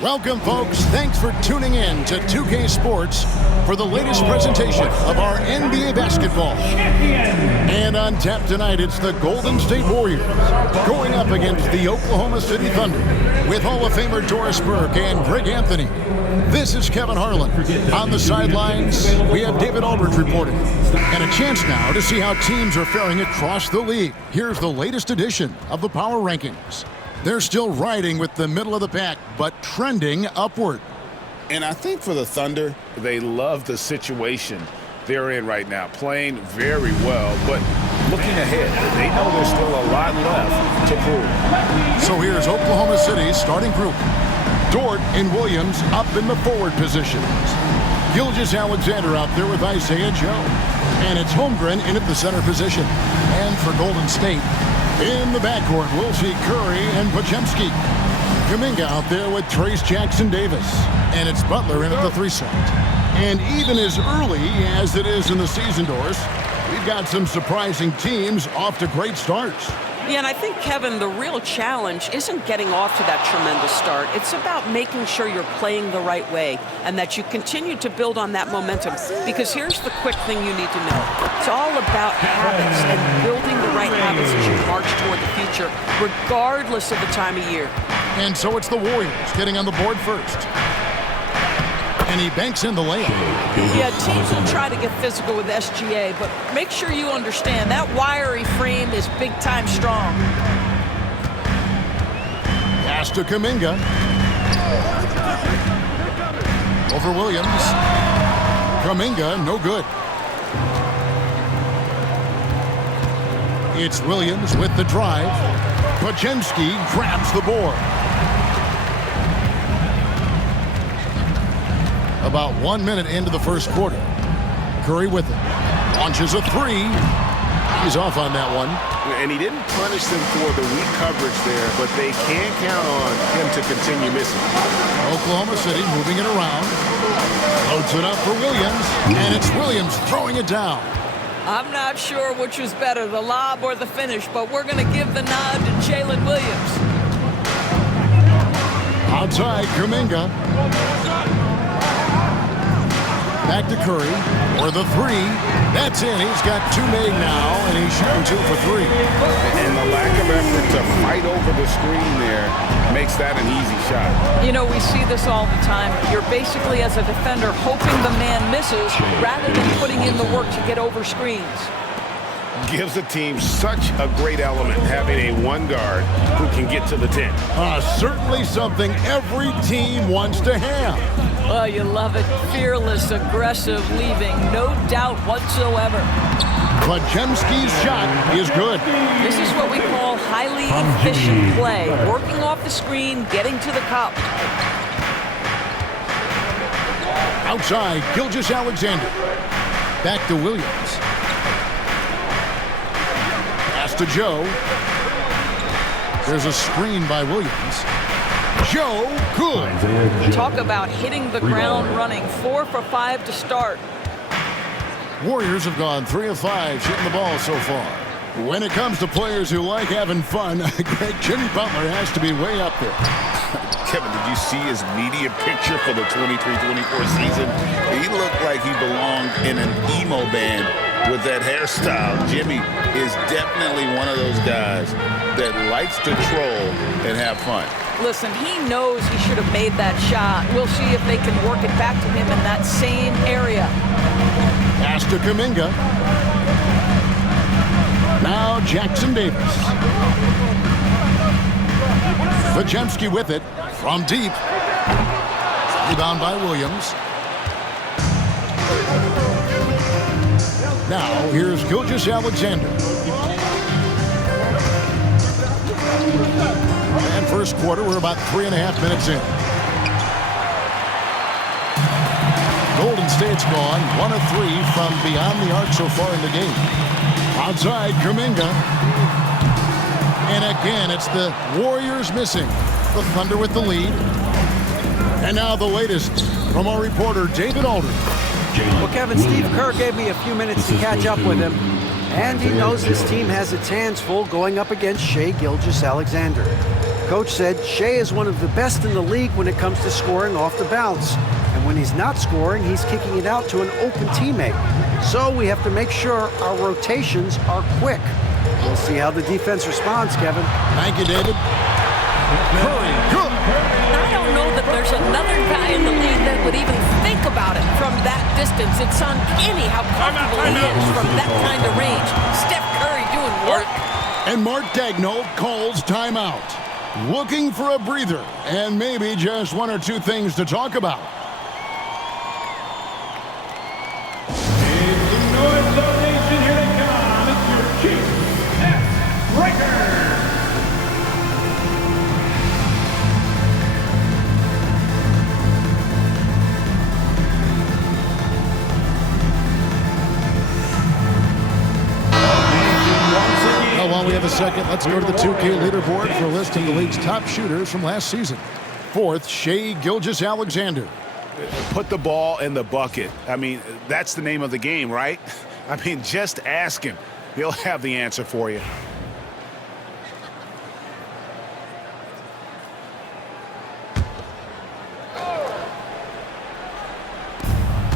Welcome, folks. Thanks for tuning in to 2K Sports for the latest presentation of our NBA basketball. And on tap tonight, it's the Golden State Warriors going up against the Oklahoma City Thunder with Hall of Famer Doris Burke and Greg Anthony. This is Kevin Harlan. On the sidelines, we have David Aldridge reporting. And a chance now to see how teams are faring across the league. Here's the latest edition of the Power Rankings. They're still riding with the middle of the pack, but trending upward. And I think for the Thunder, they love the situation they're in right now, playing very well, but looking ahead, they know there's still a lot left to prove. So here's Oklahoma City's starting group. Dort and Williams up in the forward positions. Gilgeous-Alexander out there with Isaiah Joe. And it's Holmgren in at the center position. And for Golden State, in the backcourt, we'll see Curry and Podziemski. Kuminga out there with Trayce Jackson-Davis. And it's Butler in at the 3 slot. And even as early as it is in the season, Doris, we've got some surprising teams off to great starts. Yeah, and I think, Kevin, the real challenge isn't getting off to that tremendous start. It's about making sure you're playing the right way and that you continue to build on that momentum. Because here's the quick thing you need to know. It's all about habits and building the right habits as you march toward the future, regardless of the time of year. And so it's the Warriors getting on the board first. And he banks in the layup. Yeah, teams will try to get physical with SGA, but make sure you understand that wiry frame is big-time strong. Pass to Kuminga. Over Williams. Kuminga, no good. It's Williams with the drive. Podziemski grabs the board. About 1 minute into the first quarter. Curry with it. Launches a 3. He's off on that one. And he didn't punish them for the weak coverage there, but they can't count on him to continue missing. Oklahoma City moving it around. Loads it up for Williams. And it's Williams throwing it down. I'm not sure which was better, the lob or the finish, but we're going to give the nod to Jalen Williams. Outside, Kuminga. Back to Curry for the 3. That's in. He's got 2 made now, and he's shooting 2 for 3. And the lack of effort to fight over the screen there makes that an easy shot. You know, we see this all the time. You're basically, as a defender, hoping the man misses rather than putting in the work to get over screens. Gives the team such a great element, having a one guard who can get to the 10. Certainly something every team wants to have. Oh, you love it. Fearless, aggressive, leaving. No doubt whatsoever. Podziemski's shot is good. This is what we call highly efficient play. Working off the screen, getting to the cup. Outside, Gilgeous-Alexander. Back to Williams. Pass to Joe. There's a screen by Williams. Joe, good. Talk about hitting the ground running. 4 for 5 to start. Warriors have gone 3 of 5 shooting the ball so far. When it comes to players who like having fun, Greg, Jimmy Butler has to be way up there. Kevin, did you see his media picture for the 23-24 season? He looked like he belonged in an emo band with that hairstyle. Jimmy is definitely one of those guys that likes to troll and have fun. Listen, he knows he should have made that shot. We'll see if they can work it back to him in that same area. Pass to Kuminga. Now Jackson-Davis. Podziemski with it from deep. Rebound by Williams. Now here's Gilgeous-Alexander. And first quarter, we're about 3.5 minutes in. Golden State's gone 1 of 3 from beyond the arc so far in the game. Outside, Kuminga. And again, it's the Warriors missing. The Thunder with the lead. And now the latest from our reporter, David Aldridge. Well, Kevin, Steve Kerr gave me a few minutes to catch up with him. And he knows his team has its hands full going up against Shai Gilgeous-Alexander. Coach said Shea is one of the best in the league when it comes to scoring off the bounce. And when he's not scoring, he's kicking it out to an open teammate. So we have to make sure our rotations are quick. We'll see how the defense responds, Kevin. Thank you, David. Curry, good. I don't know that there's another guy in the league that would even think about it from that distance. It's uncanny how comfortable he is from that kind of range. Steph Curry doing work. And Mark Daigneault calls timeout. Looking for a breather and maybe just one or two things to talk about. While we have a second, let's go to the 2K leaderboard for a list of the league's top shooters from last season. Fourth, Shai Gilgeous-Alexander. Put the ball in the bucket. I mean, that's the name of the game, right? I mean, just ask him. He'll have the answer for you.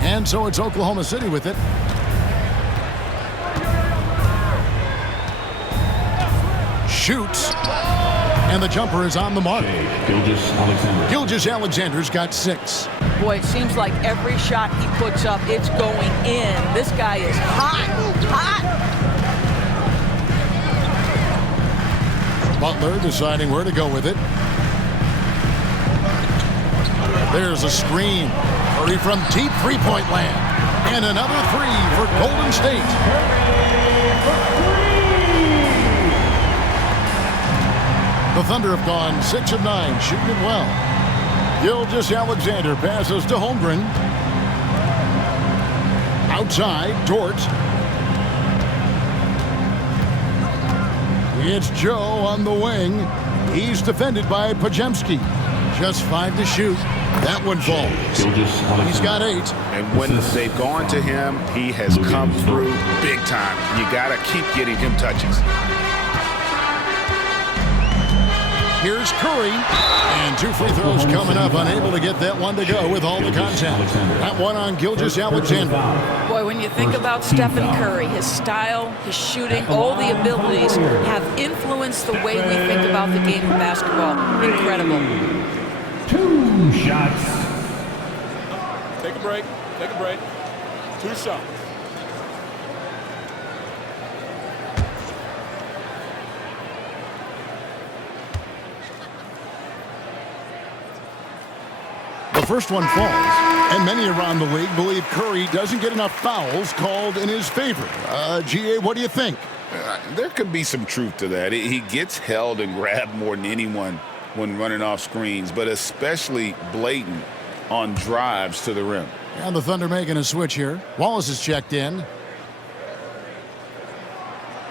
And so it's Oklahoma City with it. Shoots, and the jumper is on the mark. Gilgeous-Alexander's got 6. Boy, it seems like every shot he puts up, it's going in. This guy is hot, hot. Butler deciding where to go with it. There's a screen. Curry from deep three-point land. And another 3 for Golden State. The Thunder have gone 6 of 9, shooting it well. Gilgeous-Alexander passes to Holmgren. Outside, Dort. It's Joe on the wing. He's defended by Podziemski. Just 5 to shoot. That one falls. He's got 8. And when they've gone to him, he has come through big time. You got to keep getting him touches. Here's Curry, and 2 free throws coming up, unable to get that one to go with all the contact. That one on Gilgeous-Alexander. Boy, when you think about Stephen Curry, his style, his shooting, all the abilities have influenced the way we think about the game of basketball. Incredible. 2 shots. Take a break. Take a break. 2 shots. The first one falls, and many around the league believe Curry doesn't get enough fouls called in his favor. GA, what do you think? There could be some truth to that. He gets held and grabbed more than anyone when running off screens, but especially blatant on drives to the rim. And the Thunder making a switch here. Wallace is checked in.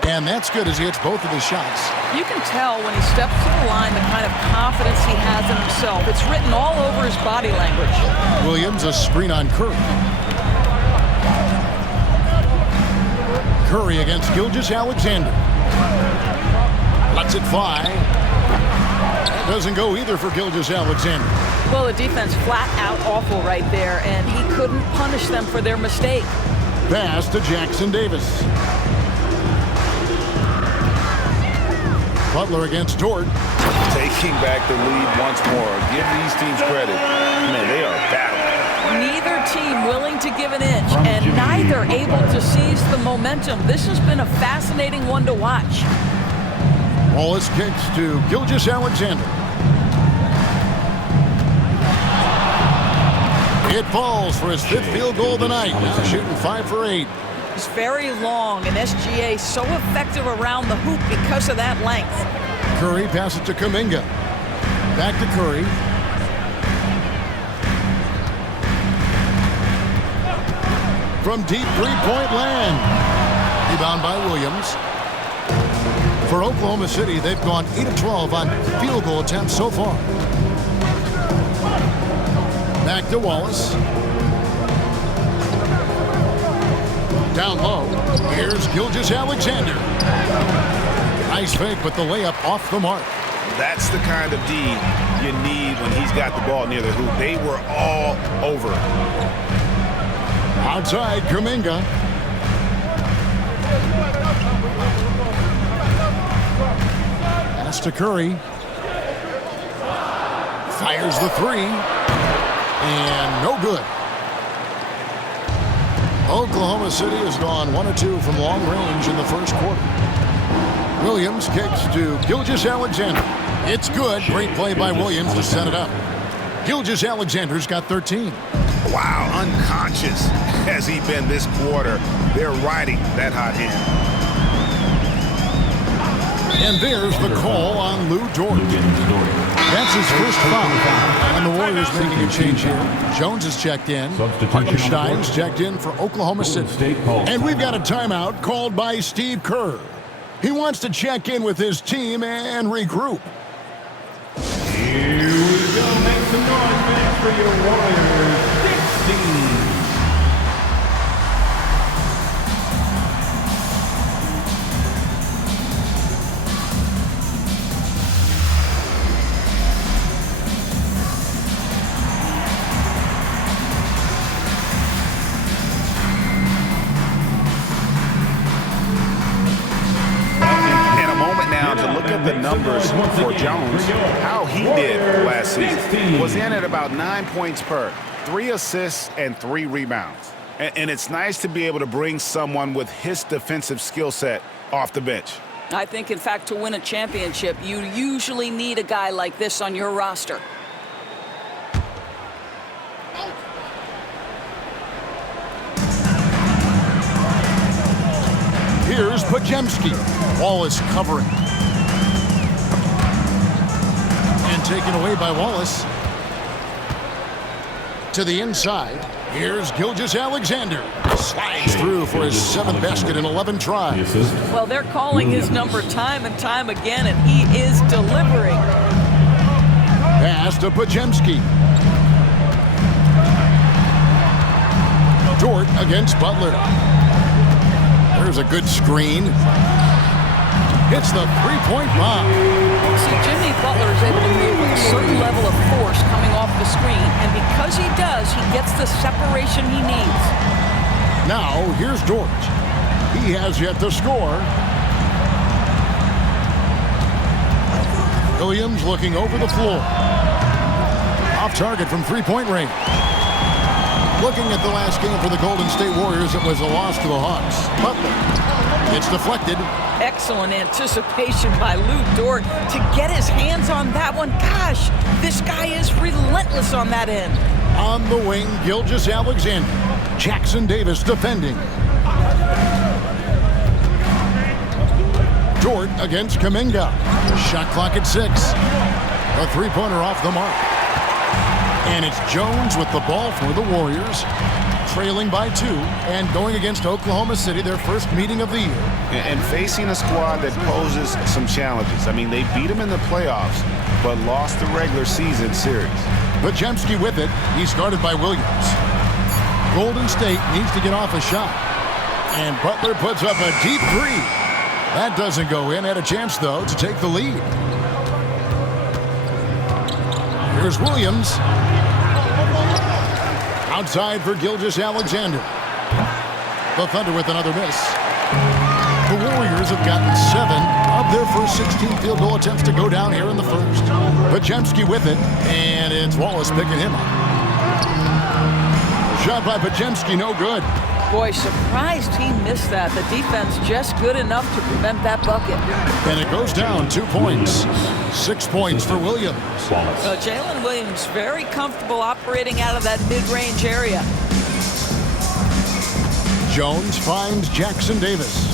And that's good as he hits both of his shots. You can tell when he steps to the line the kind of confidence he has in himself. It's written all over his body language. Williams, a screen on Curry. Curry against Gilgeous-Alexander. Lets it fly. That doesn't go either for Gilgeous-Alexander. Well, the defense flat out awful right there, and he couldn't punish them for their mistake. Pass to Jackson Davis. Butler against Dort. Taking back the lead once more. Give these teams credit. Man, they are battling. Neither team willing to give an inch, and neither able to seize the momentum. This has been a fascinating one to watch. Wallace kicks to Gilgeous-Alexander. It falls for his 5th field goal of the night. Now shooting 5 for 8. It's very long, and SGA so effective around the hoop because of that length. Curry passes to Kuminga. Back to Curry. From deep three-point land. Rebound by Williams. For Oklahoma City, they've gone 8 of 12 on field goal attempts so far. Back to Wallace. Down low. Here's Gilgeous-Alexander. Nice fake, but the layup off the mark. That's the kind of D you need when he's got the ball near the hoop. They were all over it. Outside, Kuminga. Pass to Curry. Fires the three. And no good. Oklahoma City has gone 1 of 2 from long range in the first quarter. Williams kicks to Gilgeous-Alexander. It's good. Great play by Williams to set it up. Gilgeous-Alexander's got 13. Wow, unconscious has he been this quarter. They're riding that hot hand. And there's the call on Lou Dort. That's his first foul. And the Warriors making a change here. Jones is checked in. Hartenstein's checked in for Oklahoma City. And we've got a timeout called by Steve Kerr. He wants to check in with his team and regroup. Here we go. Make some noise, fans, for your Warriors 16. The numbers for Jones, how he did last season, was in at about 9 points per, 3 assists and 3 rebounds. And it's nice to be able to bring someone with his defensive skill set off the bench. I think, in fact, to win a championship, you usually need a guy like this on your roster. Here's Podziemski. Wallace covering. Taken away by Wallace. To the inside. Here's Gilgeous-Alexander. Slides through for his 7th basket in 11 tries. Well, they're calling his number time and time again, and he is delivering. Pass to Podziemski. Dort against Butler. There's a good screen. Hits the three-point bomb. See, Jimmy Butler is able to move with a certain level of force coming off the screen, and because he does, he gets the separation he needs. Now, here's Dort. He has yet to score. Williams looking over the floor. Off target from three-point range. Looking at the last game for the Golden State Warriors, it was a loss to the Hawks. Butler. It's deflected. Excellent anticipation by Lou Dort to get his hands on that one. Gosh, this guy is relentless on that end. On the wing, Gilgeous-Alexander. Jackson Davis defending. Dort against Kuminga. Shot clock at 6. A three-pointer off the mark. And it's Jones with the ball for the Warriors, trailing by 2 and going against Oklahoma City, their first meeting of the year. And facing a squad that poses some challenges. I mean, they beat them in the playoffs, but lost the regular season series. Podziemski with it. He's guarded by Williams. Golden State needs to get off a shot. And Butler puts up a deep 3. That doesn't go in. Had a chance, though, to take the lead. Here's Williams. Outside for Gilgeous-Alexander. The Thunder with another miss. The Warriors have gotten 7 of their first 16 field goal attempts to go down here in the first. Podziemski with it, and it's Wallace picking him up. Shot by Podziemski, no good. Boy, surprised he missed that. The defense just good enough to prevent that bucket. And it goes down 2 points. 6 points for Williams. Jalen Williams very comfortable operating out of that mid-range area. Jones finds Jackson Davis.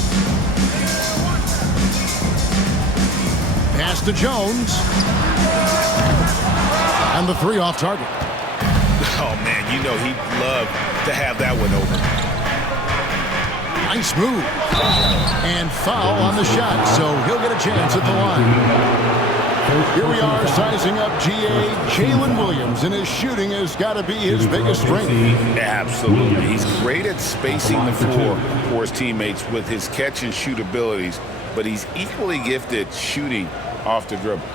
Pass to Jones. And the 3 off target. Oh, man, you know he'd love to have that one over. Nice move. And foul on the shot, so he'll get a chance at the line. Here we are sizing up G.A. Jalen Williams, and his shooting has got to be his biggest strength. Absolutely. He's great at spacing the floor for his teammates with his catch and shoot abilities, but he's equally gifted shooting off the dribble.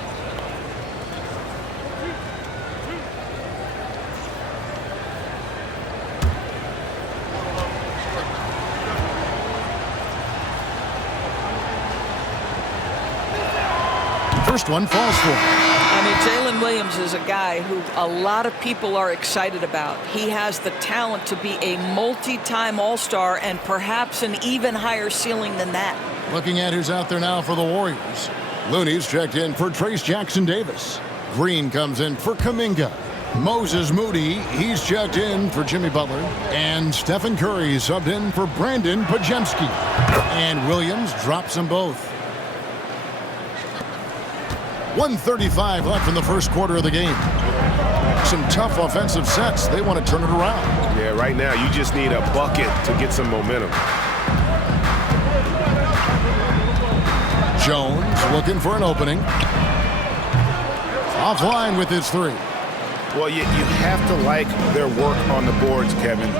first one falls for him. I mean, Jalen Williams is a guy who a lot of people are excited about. He has the talent to be a multi-time All-Star and perhaps an even higher ceiling than that. Looking at who's out there now for the Warriors. Looney's checked in for Trace Jackson Davis. Green comes in for Kuminga. Moses Moody, he's checked in for Jimmy Butler. And Stephen Curry subbed in for Brandon Pajemski. And Williams drops them both. 1:35 left in the first quarter of the game. Some tough offensive sets. They want to turn it around. Yeah, right now you just need a bucket to get some momentum. Jones looking for an opening. Offline with his three. Well, you have to like their work on the boards, Kevin,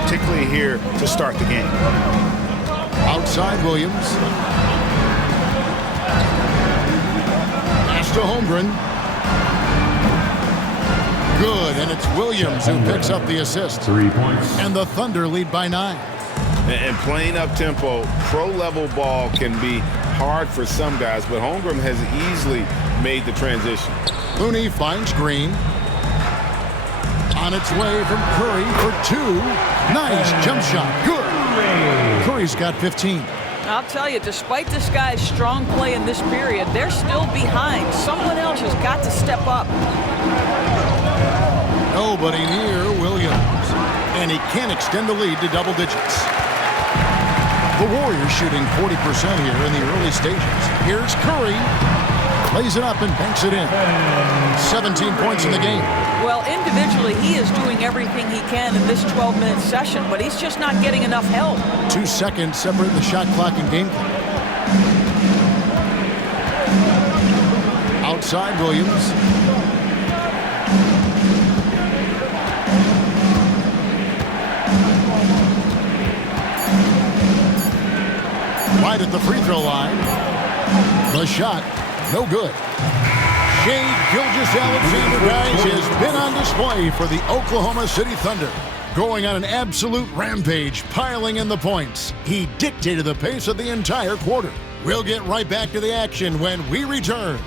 particularly here to start the game. Outside Williams. Pass to Holmgren. Good, and it's Williams who picks up the assist. 3 points. And the Thunder lead by 9. And playing up-tempo, pro-level ball can be hard for some guys, but Holmgren has easily made the transition. Looney finds Green. On its way from Curry for 2. Nice jump shot. Good. Curry's got 15. I'll tell you, despite this guy's strong play in this period, they're still behind. Someone else has got to step up. Nobody near Williams. And he can't extend the lead to double digits. The Warriors shooting 40% here in the early stages. Here's Curry. Lays it up and banks it in. 17 points in the game. Well, individually, he is doing everything he can in this 12-minute session, but he's just not getting enough help. 2 seconds separate the shot clock and game clock. Outside Williams. Right at the free throw line. The shot, no good. Shai Gilgeous-Alexander, guys, has been on display for the Oklahoma City Thunder. Going on an absolute rampage, piling in the points. He dictated the pace of the entire quarter. We'll get right back to the action when we return.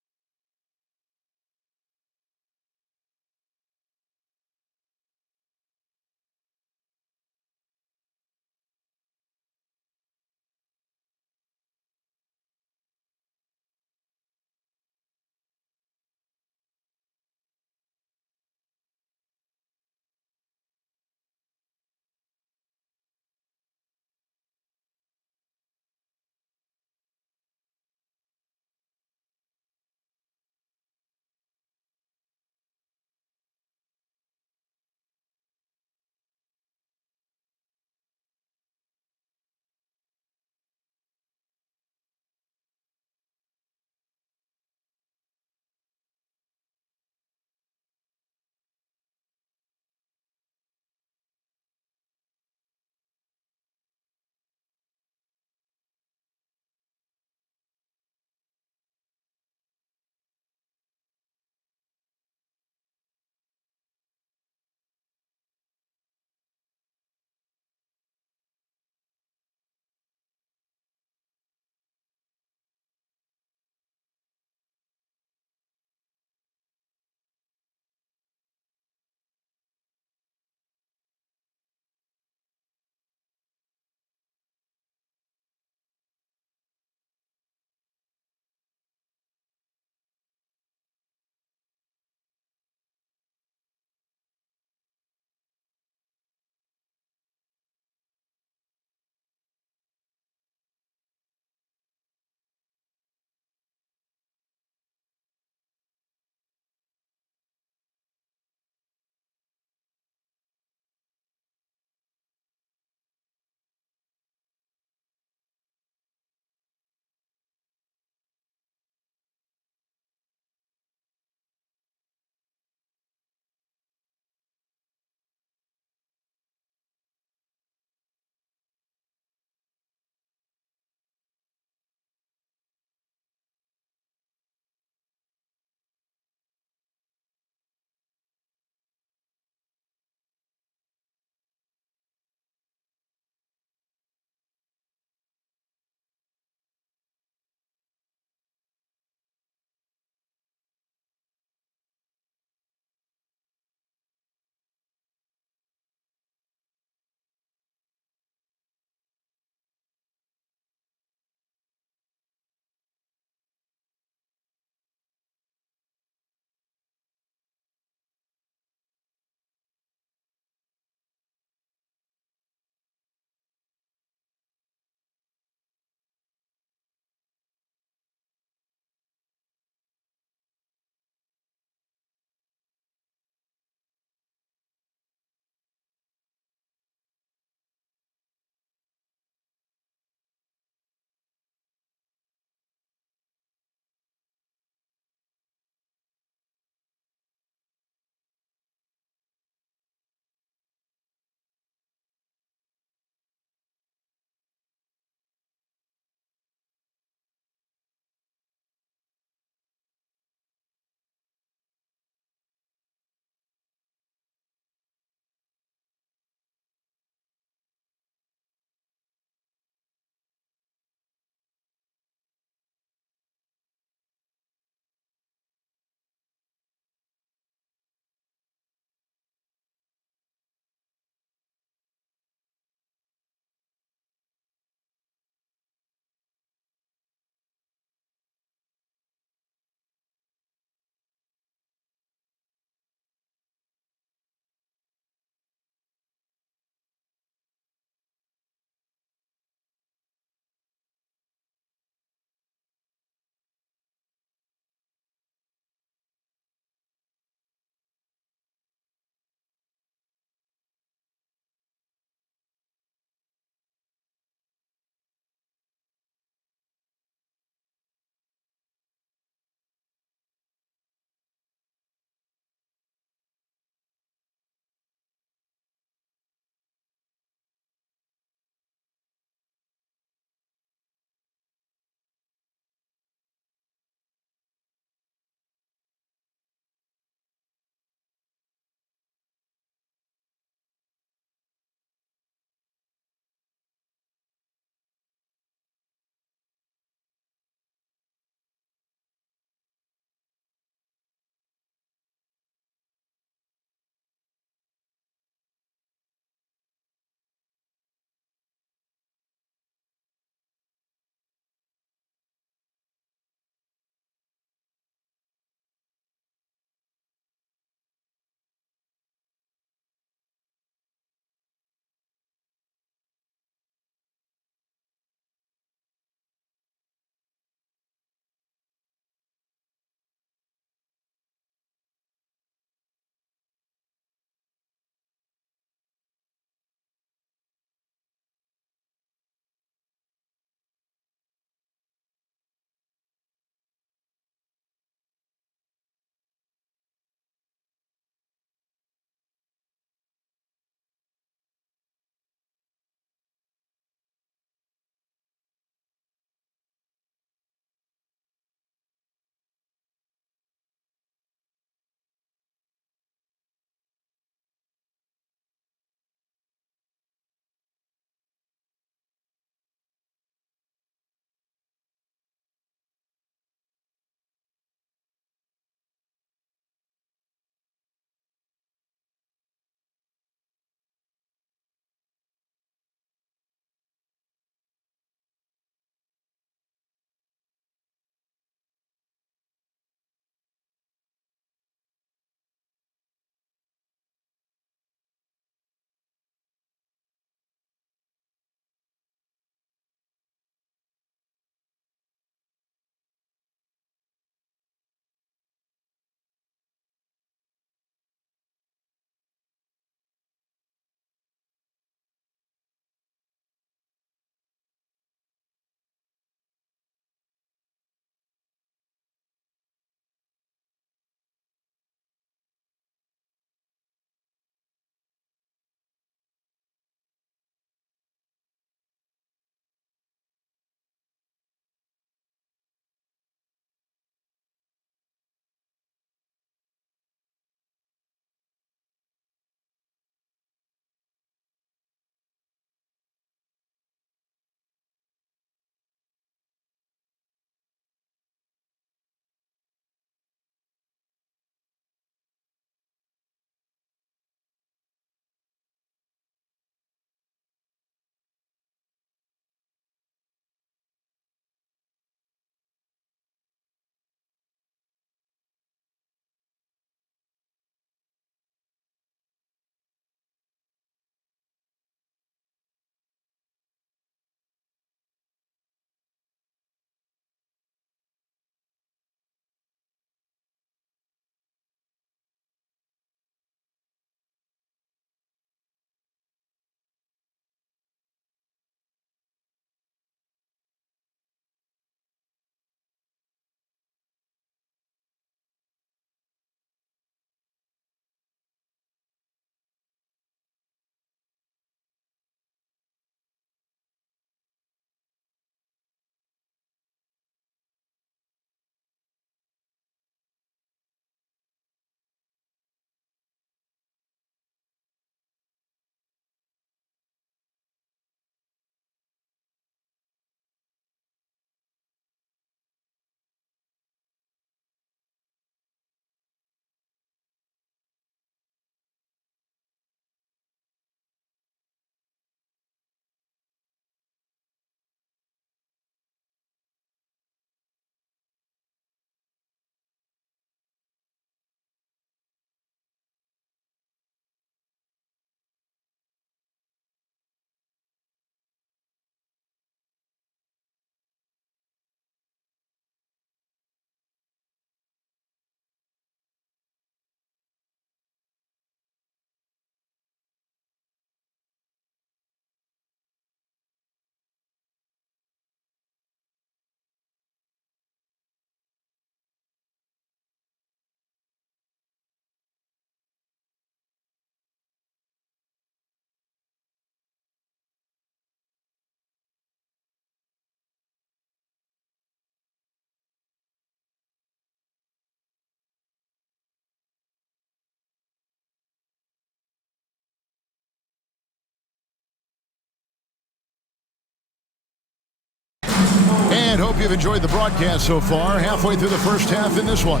And hope you've enjoyed the broadcast so far. Halfway through the first half in this one.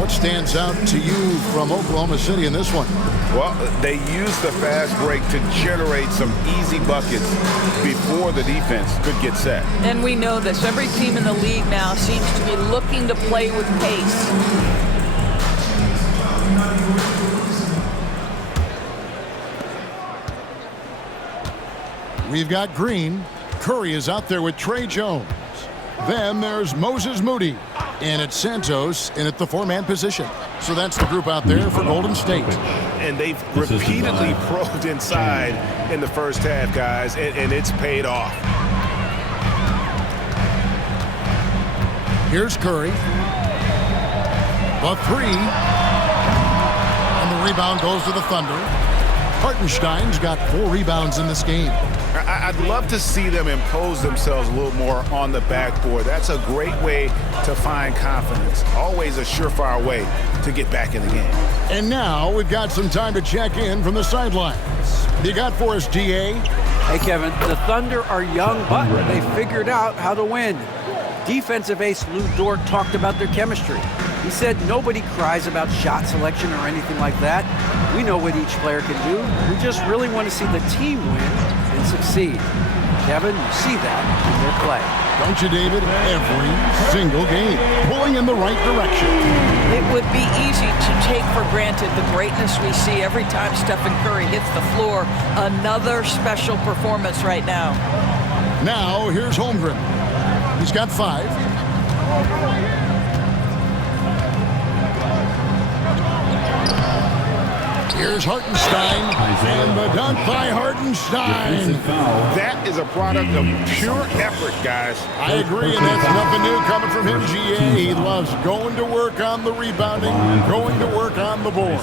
What stands out to you from Oklahoma City in this one? Well, they used the fast break to generate some easy buckets before the defense could get set. And we know this. Every team in the league now seems to be looking to play with pace. We've got Green. Curry is out there with Trey Jones. Then there's Moses Moody. And it's Santos in at the four-man position. So that's the group out there for Golden State. And they've repeatedly probed inside in the first half, guys, and it's paid off. Here's Curry. The three. And the rebound goes to the Thunder. Hartenstein's got 4 rebounds in this game. I'd love to see them impose themselves a little more on the backboard. That's a great way to find confidence. Always a surefire way to get back in the game. And now we've got some time to check in from the sidelines. You got for us, DA? Hey, Kevin, the Thunder are young, but they figured out how to win. Defensive ace Lou Dort talked about their chemistry. He said nobody cries about shot selection or anything like that. We know what each player can do. We just really want to see the team win and succeed. Kevin, you see that in their play. Don't you, David? Every single game, pulling in the right direction. It would be easy to take for granted the greatness we see every time Stephen Curry hits the floor. Another special performance right now. Now, here's Holmgren. He's got 5. Here's Hartenstein, and the dunk by Hartenstein. That is a product of pure effort, guys. I agree, and that's nothing new coming from him, GA. He loves going to work on the rebounding, going to work on the board.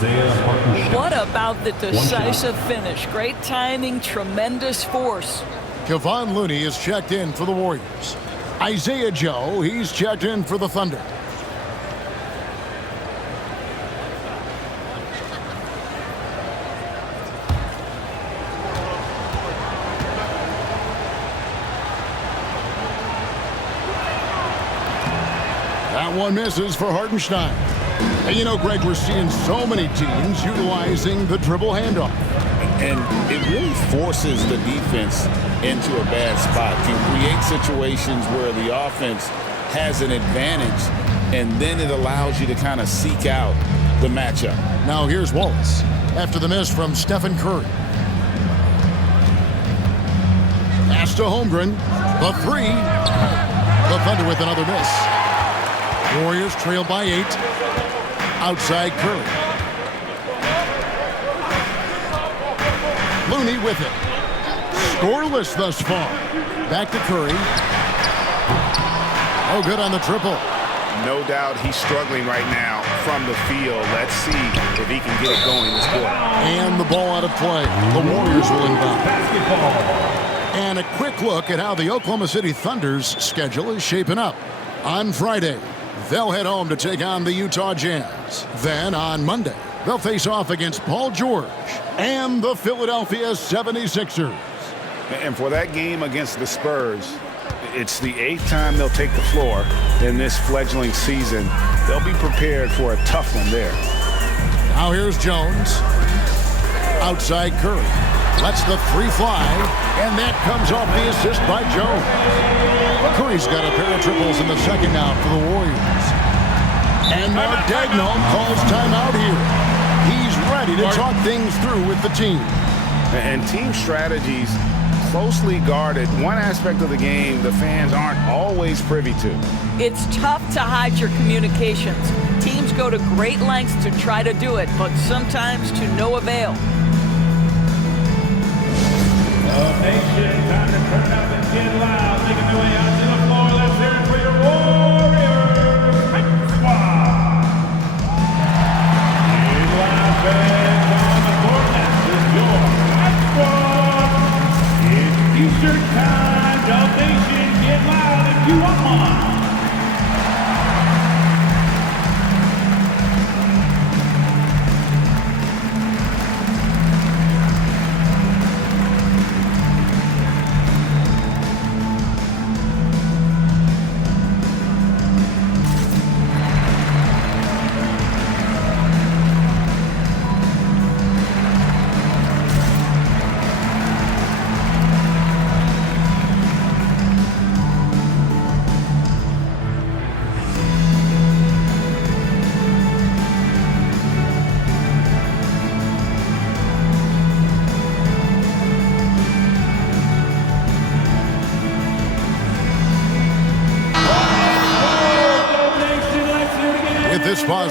What about the decisive finish? Great timing, tremendous force. Kevon Looney is checked in for the Warriors. Isaiah Joe, he's checked in for the Thunder. That one misses for Hartenstein. And you know, Greg, we're seeing so many teams utilizing the dribble handoff. And it really forces the defense into a bad spot. Can create situations where the offense has an advantage, and then it allows you to kind of seek out the matchup. Now here's Wallace after the miss from Stephen Curry. Pass to Holmgren. The 3. The Thunder with another miss. Warriors trail by 8. Outside Curry. Looney with it. Scoreless thus far. Back to Curry. Oh, good on the triple. No doubt he's struggling right now from the field. Let's see if he can get it going this quarter. And the ball out of play. The Warriors will inbound. And a quick look at how the Oklahoma City Thunder's schedule is shaping up. On Friday, they'll head home to take on the Utah Jazz. Then on Monday, they'll face off against Paul George and the Philadelphia 76ers. And for that game against the Spurs, it's the 8th time they'll take the floor in this fledgling season. They'll be prepared for a tough one there. Now here's Jones. Outside Curry. Lets the 3 fly, and that comes off the assist by Jones. Curry's got a pair of triples in the second now for the Warriors. And Mark Daigneault calls timeout here. He's ready to talk things through with the team. And team strategies closely guarded. One aspect of the game the fans aren't always privy to. It's tough to hide your communications. Teams go to great lengths to try to do it, but sometimes to no avail. Nation, time to turn up and get loud. Making their way out to the floor. Let's hear it for your Warriors. Hype Squad. In Las Vegas on the court, this is your Hype Squad. It's T-shirt time. Dub Nation, get loud if you want one.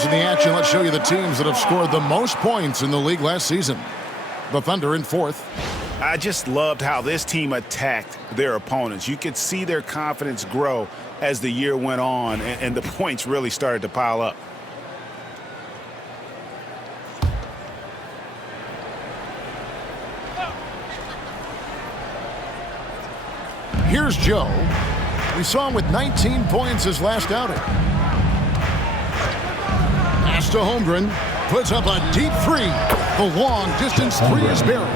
in the action. Let's show you the teams that have scored the most points in the league last season. The Thunder in fourth. I just loved how this team attacked their opponents. You could see their confidence grow as the year went on, and the points really started to pile up. Here's Joe. We saw him with 19 points his last outing. Pass to Holmgren. Puts up a deep three. The long distance three is buried.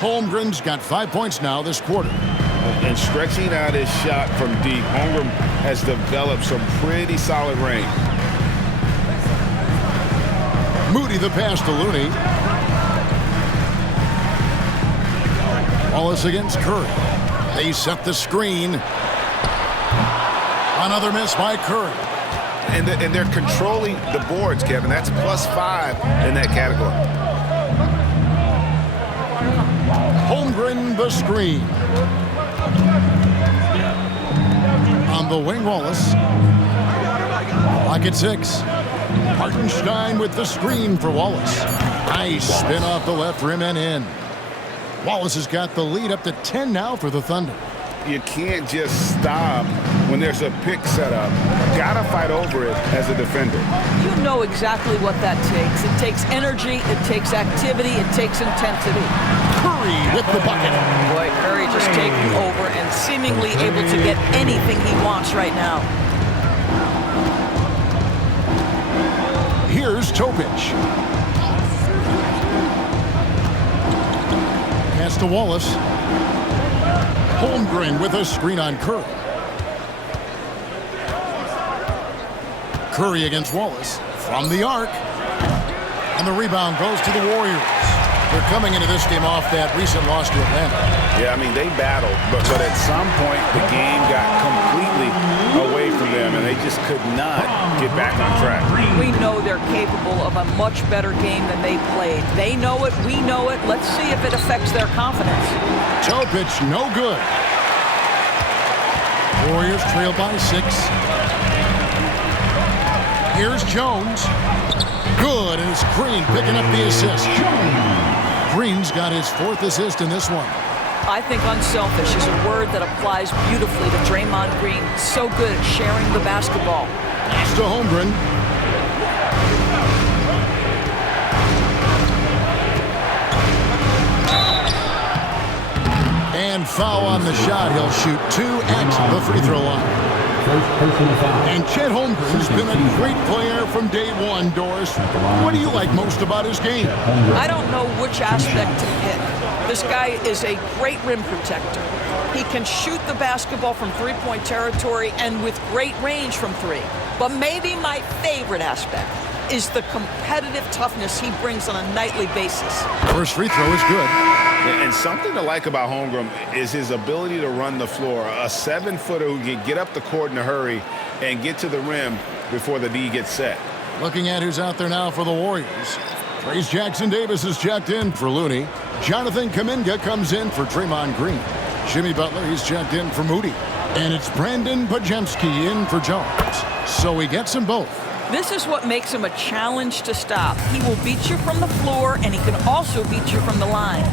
Holmgren's got 5 points now this quarter. And stretching out his shot from deep, Holmgren has developed some pretty solid range. Moody the pass to Looney. Wallace against Curry. They set the screen. Another miss by Curry. And they're controlling the boards, Kevin. That's +5 in that category. Holmgren the screen. On the wing, Wallace. Lock at 6. Hartenstein with the screen for Wallace. Nice spin off the left rim and in. Wallace has got the lead up to 10 now for the Thunder. You can't just stop when there's a pick set up. Gotta fight over it as a defender. You know exactly what that takes. It takes energy, it takes activity, it takes intensity. Curry with the bucket. Boy, Curry just taking over and seemingly able to get anything he wants right now. Here's Topic. Pass to Wallace. Holmgren with a screen on Curry. Curry against Wallace from the arc. And the rebound goes to the Warriors. They're coming into this game off that recent loss to Atlanta. Yeah, I mean, they battled, but at some point the game got completely away from them, and they just could not get back on track. We know they're capable of a much better game than they played. They know it, we know it. Let's see if it affects their confidence. Topic, no good. Warriors trail by 6. Here's Jones. Good, and it's Green picking up the assist. Green's got his 4th assist in this one. I think unselfish is a word that applies beautifully to Draymond Green. So good at sharing the basketball. Pass to Holmgren. And foul on the shot. He'll shoot 2 at the free throw line. And Chet Holmgren's been a great player from day one, Doris. What do you like most about his game? I don't know which aspect to pick. This guy is a great rim protector. He can shoot the basketball from three-point territory and with great range from 3. But maybe my favorite aspect is the competitive toughness he brings on a nightly basis. First free throw is good. And something to like about Holmgren is his ability to run the floor. A 7-footer who can get up the court in a hurry and get to the rim before the D gets set. Looking at who's out there now for the Warriors. Trace Jackson-Davis is checked in for Looney. Jonathan Kuminga comes in for Draymond Green. Jimmy Butler, he's checked in for Moody. And it's Brandon Pajemski in for Jones. So he gets them both. This is what makes him a challenge to stop. He will beat you from the floor, and he can also beat you from the line.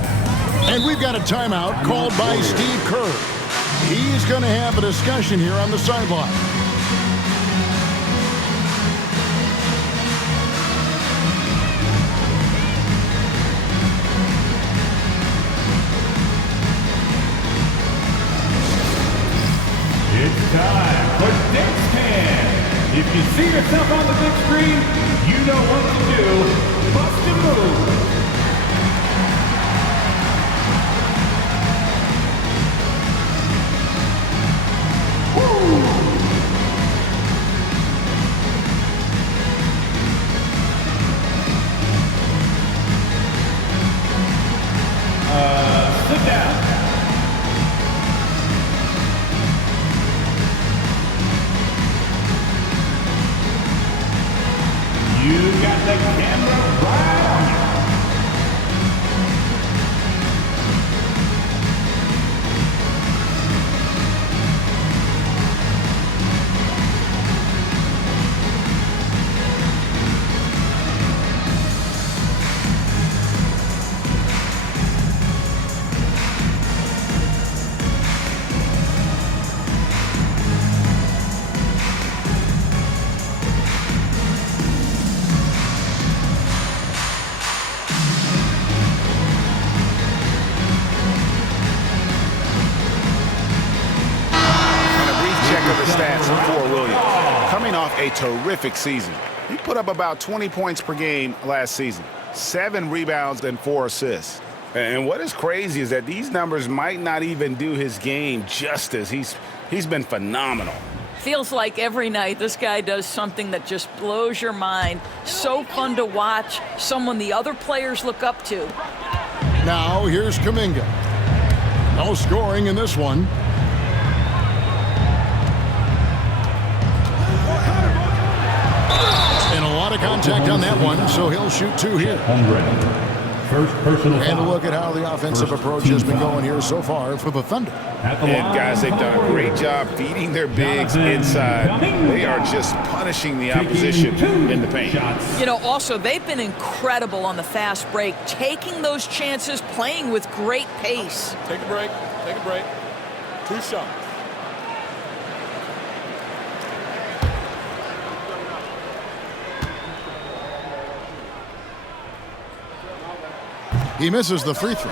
And we've got a timeout called by Steve Kerr. He's going to have a discussion here on the sideline. It's time for Dick's Can. If you see yourself on the big screen, you know what to do. Bust and move. Sit down. You got the camera right on you. coming off a terrific season. He put up about 20 points per game last season, 7 rebounds and 4 assists. And what is crazy is that these numbers might not even do his game justice. He's been phenomenal. Feels like every night this guy does something that just blows your mind. So fun to watch, someone the other players look up to. Now here's Kuminga. No scoring in this one. And a lot of contact on that one, so he'll shoot 2 here. First personal And a foul. look at how the offensive approach has been going here so far for the Thunder. At the And line. guys, they've done a great job feeding their bigs inside. They are just punishing the opposition in the paint. You know, also, they've been incredible on the fast break, taking those chances, playing with great pace. Take a break. Take a break. 2 shots. He misses the free throw.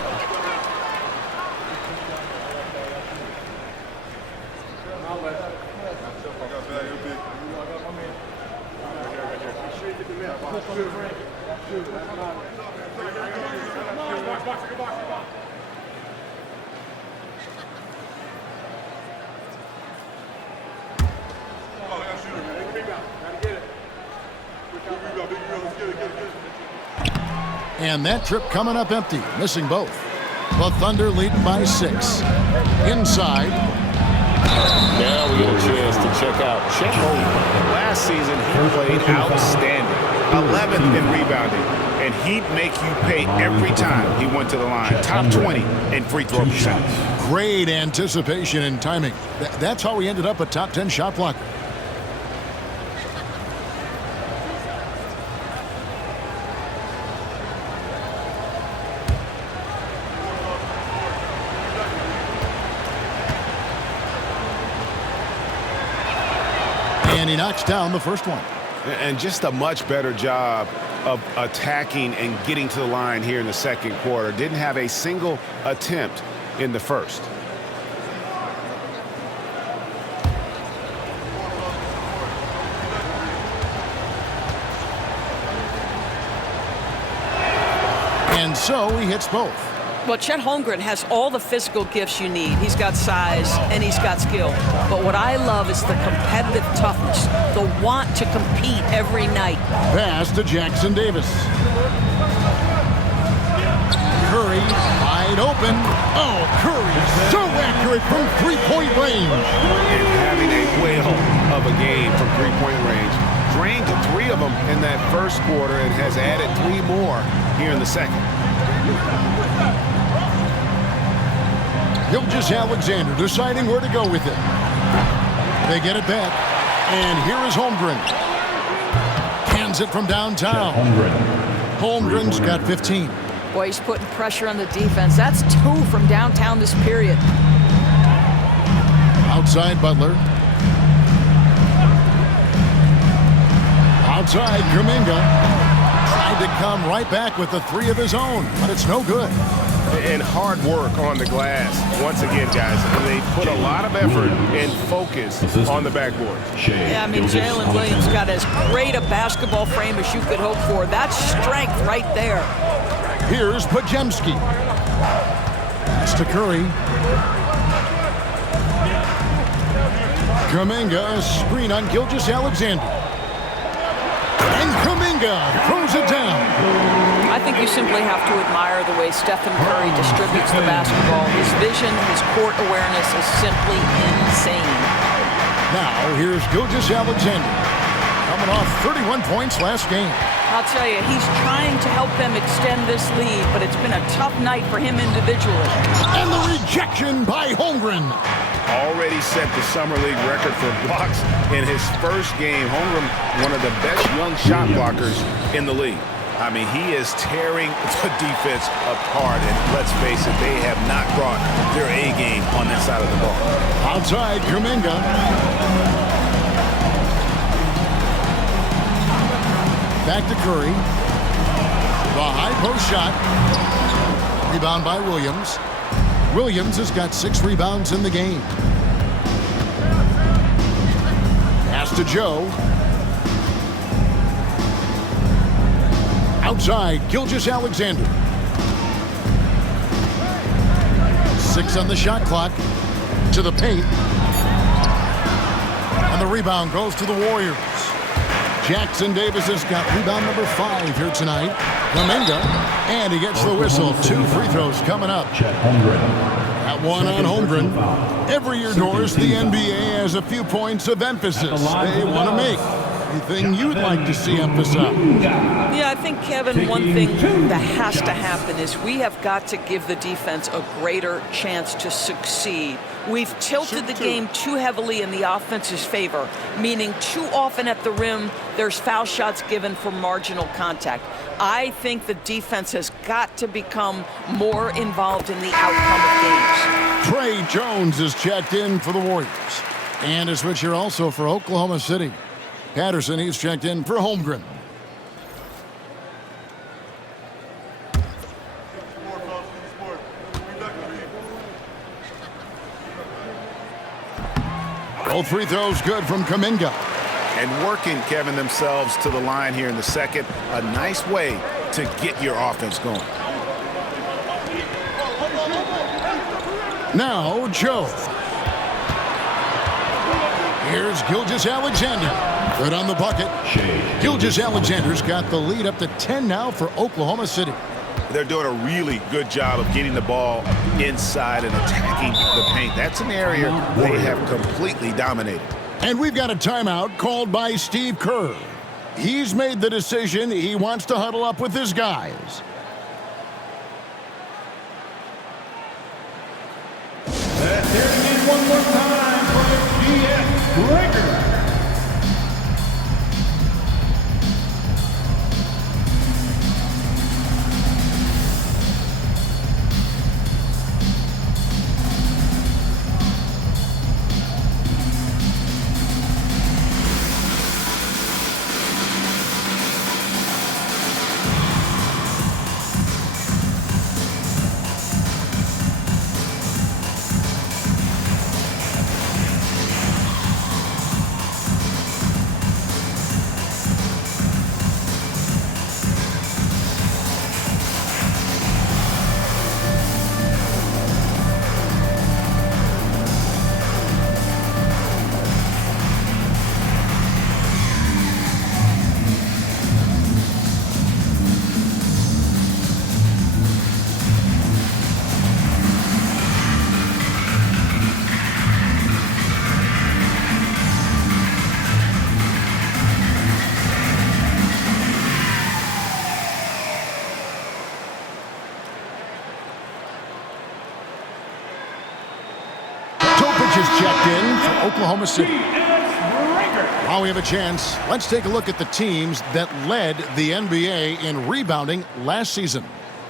And that trip coming up empty, missing both. The Thunder leading by 6. Inside. Now we get a chance to check out Chet Holmgren. Last season, he played outstanding. 11th in rebounding. And he'd make you pay every time he went to the line. Top 20 in free throw percentage. Great anticipation and timing. That's how he ended up a top 10 shot blocker. And he knocks down the first one. And just a much better job of attacking and getting to the line here in the second quarter. Didn't have a single attempt in the first. And so he hits both. Well, Chet Holmgren has all the physical gifts you need. He's got size and he's got skill. But what I love is the competitive toughness, the want to compete every night. Pass to Jackson Davis. Curry wide open. Oh, Curry so accurate from three-point range. And having a whale of a game from three-point range. Drained 3 of them in that first quarter and has added 3 more here in the second. Gilgeous-Alexander deciding where to go with it. They get it back. And here is Holmgren. Cans it from downtown. Holmgren's got 15. Boy, he's putting pressure on the defense. That's 2 from downtown this period. Outside Butler. Outside Kuminga. Tried to come right back with the 3 of his own, but it's no good. And hard work on the glass. Once again, guys, they put a lot of effort and focus on the backboard. Yeah, I mean, Jalen Williams got as great a basketball frame as you could hope for. That's strength right there. Here's Podziemski. Pass to Curry. Kuminga, a screen on Gilgeous-Alexander. And Kuminga throws it down. I think you simply have to admire the way Stephen Curry distributes the basketball. His vision, his court awareness is simply insane. Now, here's Gilgeous-Alexander, coming off 31 points last game. I'll tell you, he's trying to help them extend this lead, but it's been a tough night for him individually. And the rejection by Holmgren. Already set the Summer League record for blocks in his first game. Holmgren, one of the best young shot blockers in the league. I mean, he is tearing the defense apart, and let's face it, they have not brought their A game on that side of the ball. Outside, Kuminga. Back to Curry. The high post shot. Rebound by Williams. Williams has got 6 rebounds in the game. Pass to Joe. Outside, Gilgeous-Alexander. 6 on the shot clock. To the paint. And the rebound goes to the Warriors. Jackson Davis has got rebound number 5 here tonight. Kuminga, and he gets the whistle. 2 free throws coming up. That one on Holmgren. Every year, Doris, the NBA has a few points of emphasis they want to make. Anything you'd like to see emphasized? Yeah, I think, Kevin, one thing that has to happen is we have got to give the defense a greater chance to succeed. We've tilted the game too heavily in the offense's favor, meaning too often at the rim, there's foul shots given for marginal contact. I think the defense has got to become more involved in the outcome of games. Trey Jones is checked in for the Warriors. And a switcher also for Oklahoma City. Patterson, he's checked in for Holmgren. Both free throws good from Kuminga. And working, Kevin, themselves to the line here in the second. A nice way to get your offense going. Now, Joe. Here's Gilgeous-Alexander. Good on the bucket. Gilgeous-Alexander's got the lead up to 10 now for Oklahoma City. They're doing a really good job of getting the ball inside and attacking the paint. That's an area they have completely dominated. And we've got a timeout called by Steve Kerr. He's made the decision he wants to huddle up with his guys. There it is one more time for the GS Breakers. Is checked in for Oklahoma City. While we have a chance, let's take a look at the teams that led the NBA in rebounding last season.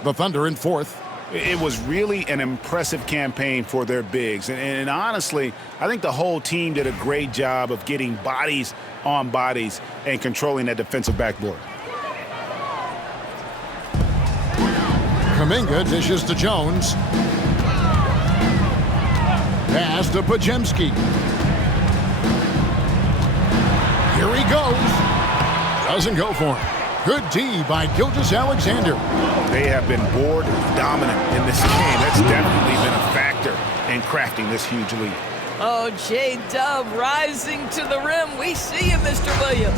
The Thunder in 4th. It was really an impressive campaign for their bigs. And honestly, I think the whole team did a great job of getting bodies on bodies and controlling that defensive backboard. Kuminga dishes to Jones. Pass to Podziemski. Here he goes. Doesn't go for him. Good D by Gilgeous-Alexander. They have been board dominant in this game. That's definitely been a factor in crafting this huge lead. Oh, J-Dub rising to the rim. We see you, Mr. Williams.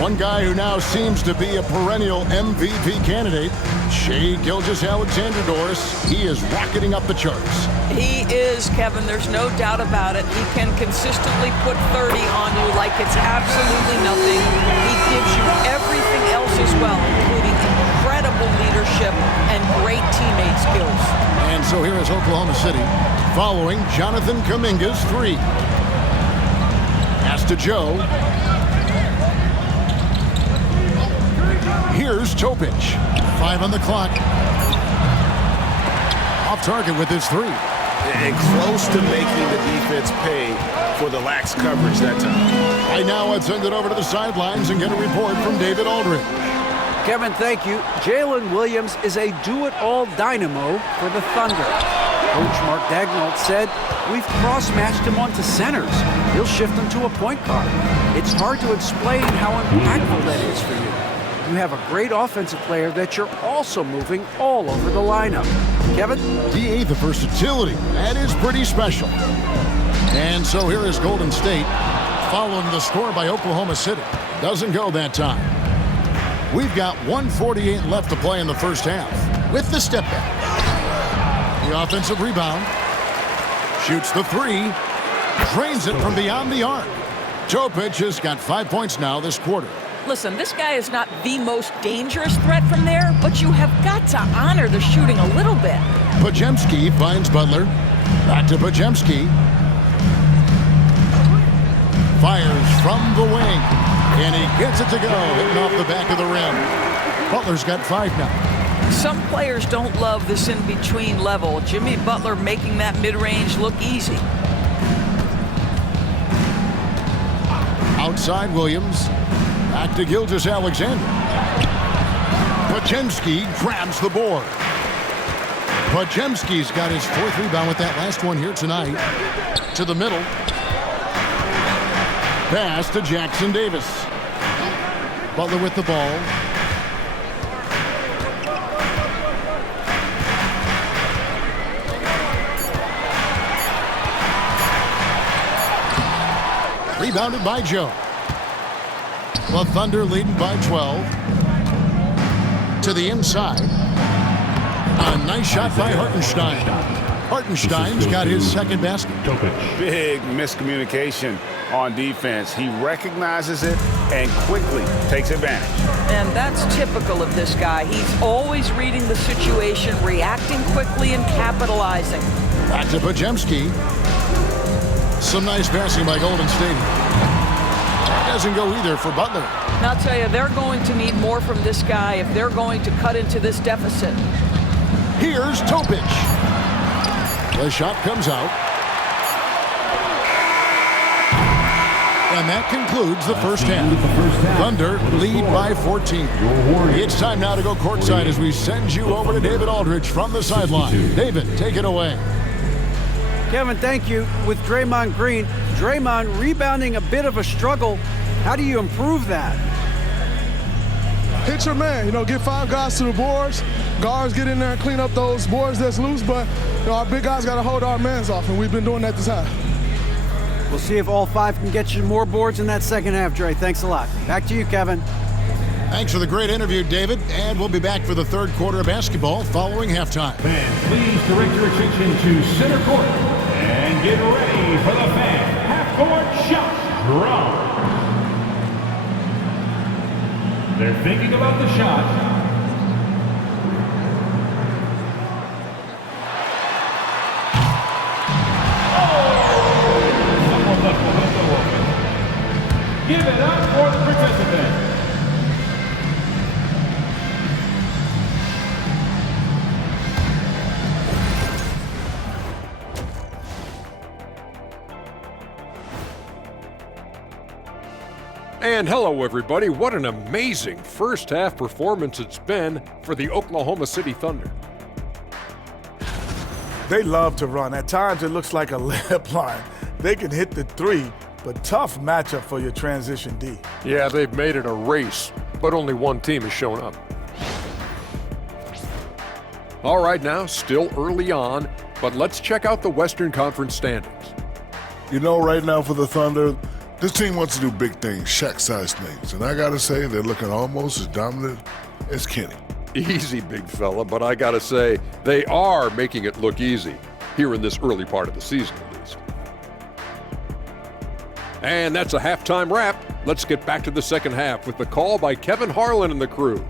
One guy who now seems to be a perennial MVP candidate, Shai Gilgeous-Alexander, Doris. He is rocketing up the charts. He is, Kevin. There's no doubt about it. He can consistently put 30 on you like it's absolutely nothing. He gives you everything else as well, including incredible leadership and great teammate skills. And so here is Oklahoma City following Jonathan Kuminga's 3. Pass to Joe. Here's Topic. 5 on the clock. Off target with his 3. And close to making the defense pay for the lax coverage that time. Right now, let's send it over to the sidelines and get a report from David Aldridge. Kevin, thank you. Jalen Williams is a do-it-all dynamo for the Thunder. Coach Mark Daigneault said, "We've cross-matched him onto centers. he'll shift them to a point guard. It's hard to explain how impactful that is for you. You have a great offensive player that you're also moving all over the lineup. Kevin? DA, the versatility. That is pretty special. And so here is Golden State following the score by Oklahoma City. Doesn't go that time. We've got 1:48 left to play in the first half. With the step back. The offensive rebound. Shoots the three. Drains it from beyond the arc. Topic has got 5 points now this quarter. Listen, this guy is not the most dangerous threat from there, but you have got to honor the shooting a little bit. Podziemski finds Butler. Back to Podziemski. Fires from the wing. And he gets it to go, hitting off the back of the rim. Butler's got 5 now. Some players don't love this in-between level. Jimmy Butler making that mid-range look easy. Outside Williams. Back to Gilgeous-Alexander. Podziemski grabs the board. Podziemski's got his 4th rebound with that last one here tonight. To the middle. Pass to Jackson Davis. Butler with the ball. Rebounded by Joe. The Thunder leading by 12. To the inside. A nice shot by Hartenstein. Hartenstein's got his 2nd basket. Big miscommunication on defense. He recognizes it and quickly takes advantage. And that's typical of this guy. He's always reading the situation, reacting quickly, and capitalizing. Back to Podziemski. Some nice passing by Golden State. That doesn't go either for Butler. And I'll tell you, they're going to need more from this guy if they're going to cut into this deficit. Here's Topic. The shot comes out. And that concludes the first half. Thunder lead by 14. It's time now to go courtside as we send you over to David Aldridge from the sideline. David, take it away. Kevin, thank you. With Draymond Green, Draymond rebounding a bit of a struggle. How do you improve that? Hit your man, get 5 guys to the boards. Guards get in there and clean up those boards that's loose, but our big guys got to hold our mans off, and we've been doing that this half. We'll see if all 5 can get you more boards in that second half, Dre. Thanks a lot. Back to you, Kevin. Thanks for the great interview, David. And we'll be back for the 3rd quarter of basketball following halftime. Fans, please direct your attention to center court and get ready for the fan half-court shot drop. They're thinking about the shot. Give it up for the participant. And hello, everybody. What an amazing first half performance it's been for the Oklahoma City Thunder. They love to run. At times, it looks like a layup line. They can hit the 3, but tough matchup for your transition D. Yeah, they've made it a race, but only one team has shown up. All right, now, still early on, but let's check out the Western Conference standings. Right now for the Thunder, this team wants to do big things, Shaq-sized things. And I got to say, they're looking almost as dominant as Kenny. Easy, big fella, but I got to say, they are making it look easy here in this early part of the season, at least. And that's a halftime wrap. Let's get back to the second half with the call by Kevin Harlan and the crew.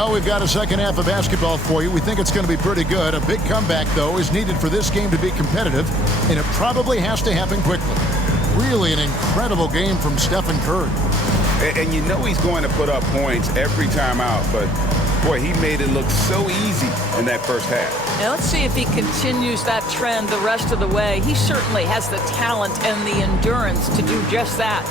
Well, we've got a second half of basketball for you. We think it's going to be pretty good. A big comeback, though, is needed for this game to be competitive, and it probably has to happen quickly. Really an incredible game from Stephen Curry. And you know he's going to put up points every time out, but, boy, he made it look so easy in that first half. Now let's see if he continues that trend the rest of the way. He certainly has the talent and the endurance to do just that.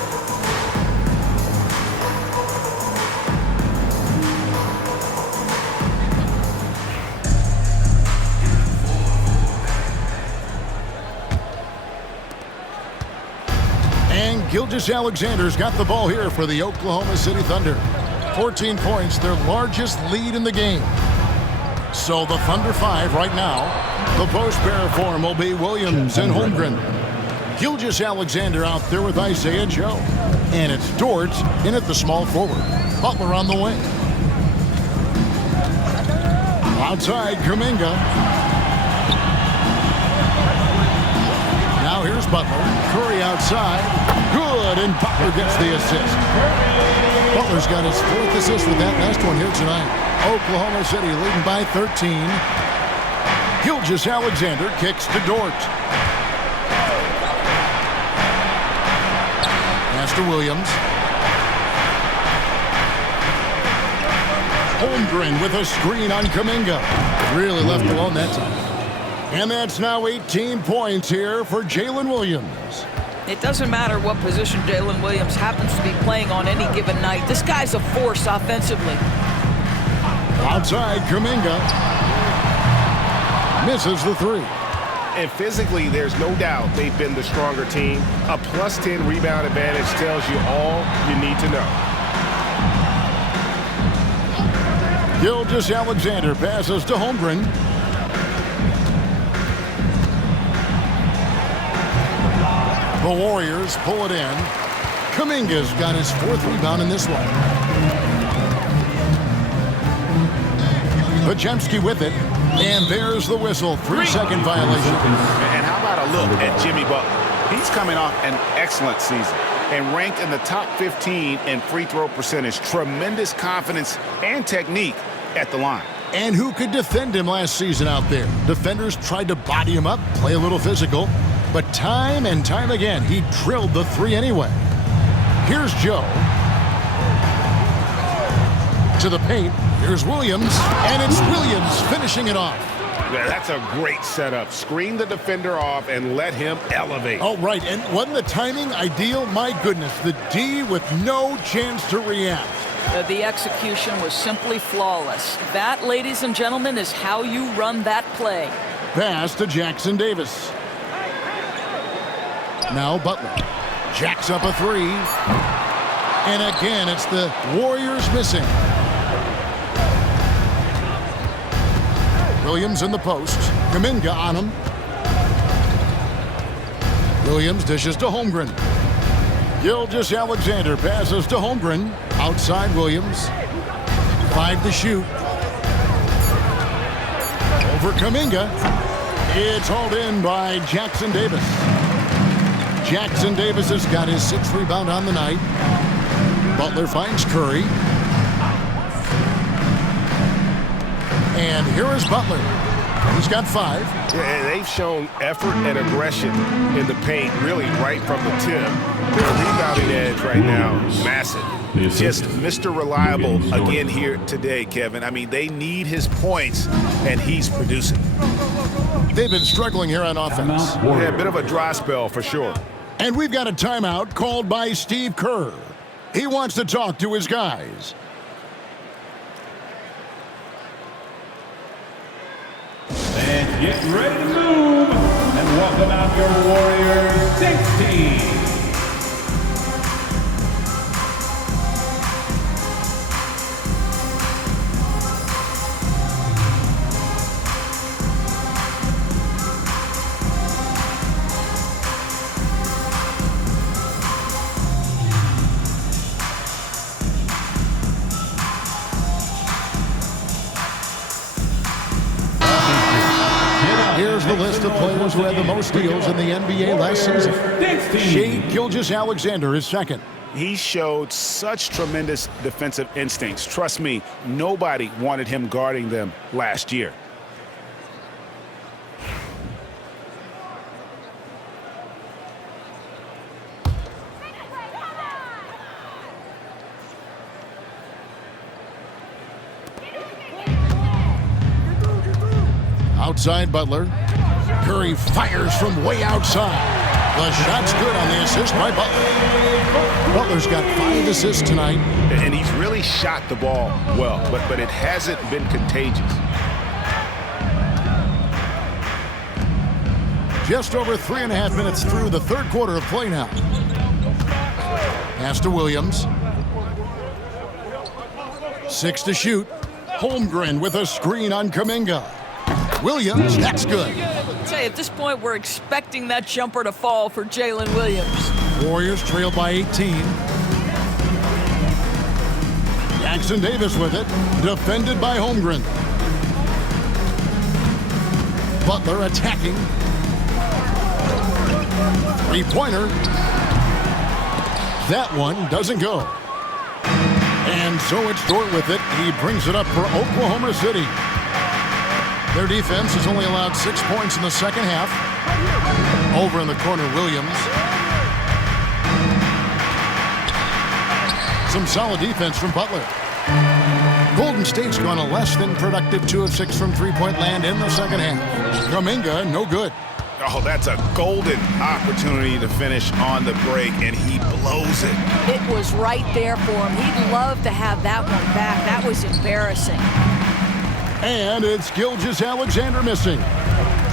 Gilgeous-Alexander's got the ball here for the Oklahoma City Thunder. 14 points, their largest lead in the game. So the Thunder 5 right now. The post pair form will be Williams and Holmgren. Gilgeous-Alexander out there with Isaiah Joe. And it's Dort in at the small forward. Butler on the wing. Outside, Kuminga. Now here's Butler. Curry outside. Good, and Butler gets the assist. Butler's got his 4th assist with that last one here tonight. Oklahoma City leading by 13. Gilgeous-Alexander kicks to Dort. Pass to Williams. Holmgren with a screen on Kuminga. Really left alone that time. And that's now 18 points here for Jalen Williams. It doesn't matter what position Jalen Williams happens to be playing on any given night. This guy's a force offensively. Outside, Kuminga misses the 3. And physically, there's no doubt they've been the stronger team. A +10 rebound advantage tells you all you need to know. Gilgeous-Alexander passes to Holmgren. The Warriors pull it in. Kuminga's got his 4th rebound in this one. Podziemski with it. And there's the whistle. 3-second violation. And how about a look at Jimmy Butler? He's coming off an excellent season and ranked in the top 15 in free throw percentage. Tremendous confidence and technique at the line. And who could defend him last season out there? Defenders tried to body him up, play a little physical. But time and time again, he drilled the 3 anyway. Here's Joe. To the paint. Here's Williams. And it's Williams finishing it off. Yeah, that's a great setup. Screen the defender off and let him elevate. Oh, right. And wasn't the timing ideal? My goodness. The D with no chance to react. The execution was simply flawless. That, ladies and gentlemen, is how you run that play. Pass to Jackson Davis. Now Butler jacks up a 3. And again, it's the Warriors missing. Williams in the post. Kuminga on him. Williams dishes to Holmgren. Gilgeous-Alexander passes to Holmgren. Outside Williams. 5 to shoot. Over Kuminga. It's hauled in by Jackson Davis. Jackson Davis has got his 6th rebound on the night. Butler finds Curry. And here is Butler. He's got 5. Yeah, they've shown effort and aggression in the paint, really right from the tip. Their rebounding edge right now is massive. Just Mr. Reliable again here today, Kevin. I mean, they need his points, and he's producing. They've been struggling here on offense. Yeah, a bit of a dry spell for sure. And we've got a timeout called by Steve Kerr. He wants to talk to his guys. And get ready to move. And welcome out your Warriors 16. Here's the list of players who had the most steals in the NBA last season. Shai Gilgeous-Alexander is second. He showed such tremendous defensive instincts. Trust me, nobody wanted him guarding them last year. Outside Butler. Curry fires from way outside. The shot's good on the assist by Butler. Butler's got 5 assists tonight. And he's really shot the ball well, but it hasn't been contagious. Just over 3.5 minutes through the third quarter of play now. Pass to Williams. 6 to shoot. Holmgren with a screen on Kuminga. Williams, that's good. Say, at this point, we're expecting that jumper to fall for Jalen Williams. Warriors trail by 18. Jackson Davis with it, defended by Holmgren. Butler attacking. Three-pointer. That one doesn't go. And so it's Dort with it. He brings it up for Oklahoma City. Their defense has only allowed 6 points in the second half. Over in the corner, Williams. Some solid defense from Butler. Golden State's gone a less than productive 2 of 6 from three-point land in the second half. Kuminga, no good. Oh, that's a golden opportunity to finish on the break, and he blows it. It was right there for him. He'd love to have that one back. That was embarrassing. And it's Gilgeous-Alexander missing.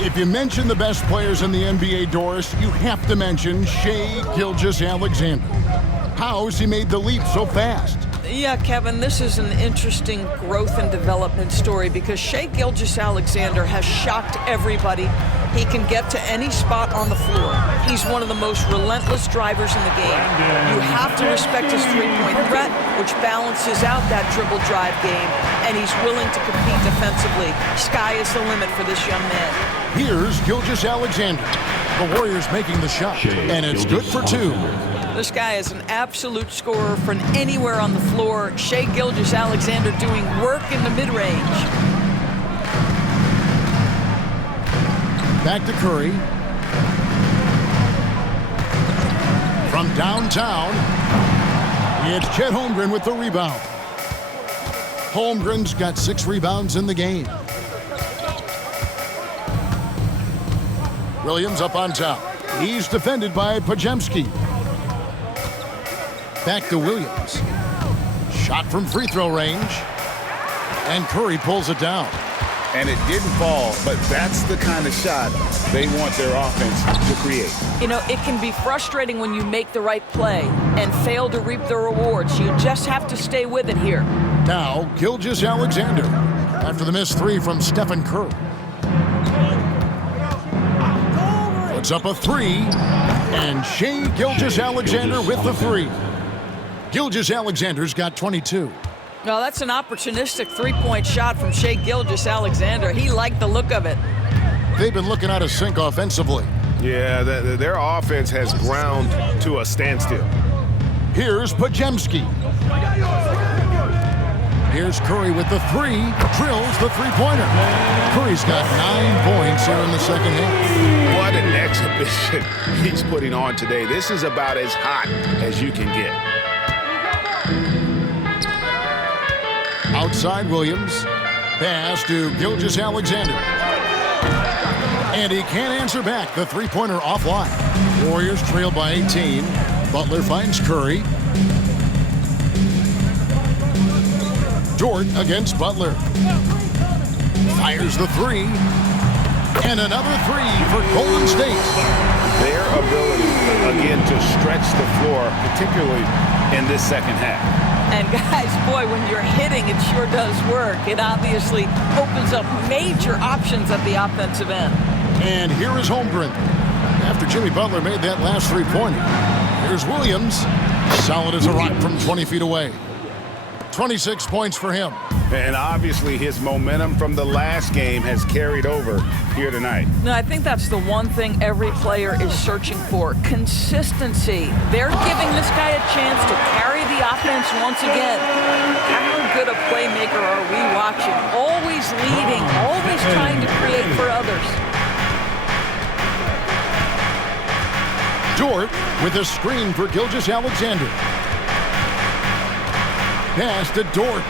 If you mention the best players in the NBA, Doris, you have to mention Shai Gilgeous-Alexander. How has he made the leap so fast? Yeah, Kevin, this is an interesting growth and development story because Shai Gilgeous-Alexander has shocked everybody. He can get to any spot on the floor. He's one of the most relentless drivers in the game. You have to respect his three-point threat, which balances out that dribble drive game, and he's willing to compete defensively. Sky is the limit for this young man. Here's Gilgeous-Alexander. The Warriors making the shot, and it's good for 2. This guy is an absolute scorer from anywhere on the floor. Shai Gilgeous-Alexander doing work in the mid-range. Back to Curry. From downtown, it's Chet Holmgren with the rebound. Holmgren's got 6 rebounds in the game. Williams up on top. He's defended by Podziemski. Back to Williams. Shot from free throw range. And Curry pulls it down. And it didn't fall, but that's the kind of shot they want their offense to create. You know, it can be frustrating when you make the right play and fail to reap the rewards. You just have to stay with it here. Now, Gilgeous-Alexander after the missed 3 from Stephen Curry. Puts up a 3, and Shai Gilgeous-Alexander with the 3. Gilgeous-Alexander's got 22. No, that's an opportunistic three-point shot from Shai Gilgeous-Alexander. He liked the look of it. They've been looking out of sync offensively. Yeah, their offense has ground to a standstill. Here's Podziemski. Here's Curry with the 3. Drills the three-pointer. Curry's got 9 points here in the second half. What an exhibition he's putting on today. This is about as hot as you can get. Outside Williams. Pass to Gilgeous-Alexander. And he can't answer back. The three-pointer offline. Warriors trail by 18. Butler finds Curry. Dort against Butler. Fires the 3. And another 3 for Golden State. Their ability, again, to stretch the floor, particularly in this second half. And guys, boy, when you're hitting, it sure does work. It obviously opens up major options at the offensive end. And here is Holmgren. After Jimmy Butler made that last three-pointer. Here's Williams. Solid as a rock from 20 feet away. 26 points for him. And obviously his momentum from the last game has carried over here tonight. No, I think that's the one thing every player is searching for, consistency. They're giving this guy a chance to carry the offense once again. How good a playmaker are we watching? Always leading, always trying to create for others. Dort with a screen for Gilgeous-Alexander. Pass to Dort.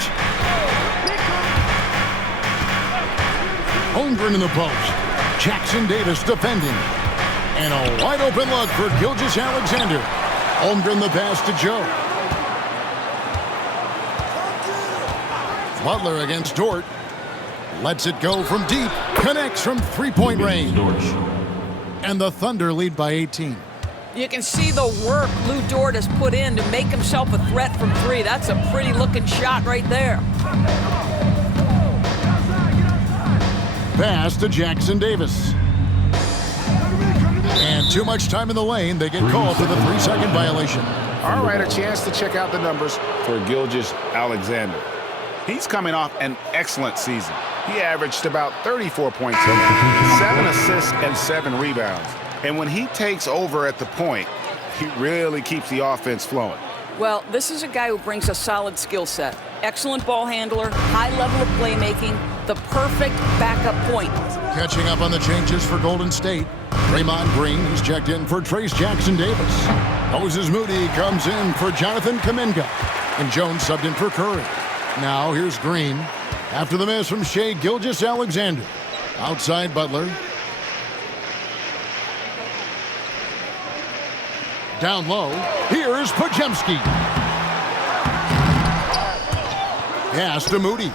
Holmgren in the post. Jackson Davis defending. And a wide open look for Gilgeous-Alexander. Holmgren the pass to Joe. Butler against Dort. Lets it go from deep. Connects from three-point range. And the Thunder lead by 18. You can see the work Lou Dort has put in to make himself a threat from three. That's a pretty looking shot right there. Pass to Jackson Davis. And too much time in the lane. They get called for the 3-second violation. All right, a chance to check out the numbers for Gilgeous-Alexander. He's coming off an excellent season. He averaged about 34 points a game, 7 assists and 7 rebounds. And when he takes over at the point, he really keeps the offense flowing. Well, this is a guy who brings a solid skill set. Excellent ball handler, high level of playmaking, the perfect backup point. Catching up on the changes for Golden State. Draymond Green is checked in for Trace Jackson Davis. Moses Moody comes in for Jonathan Kuminga. And Jones subbed in for Curry. Now here's Green. After the miss from Shai Gilgeous-Alexander. Outside Butler. Down low. Here's Podziemski. Pass to Moody.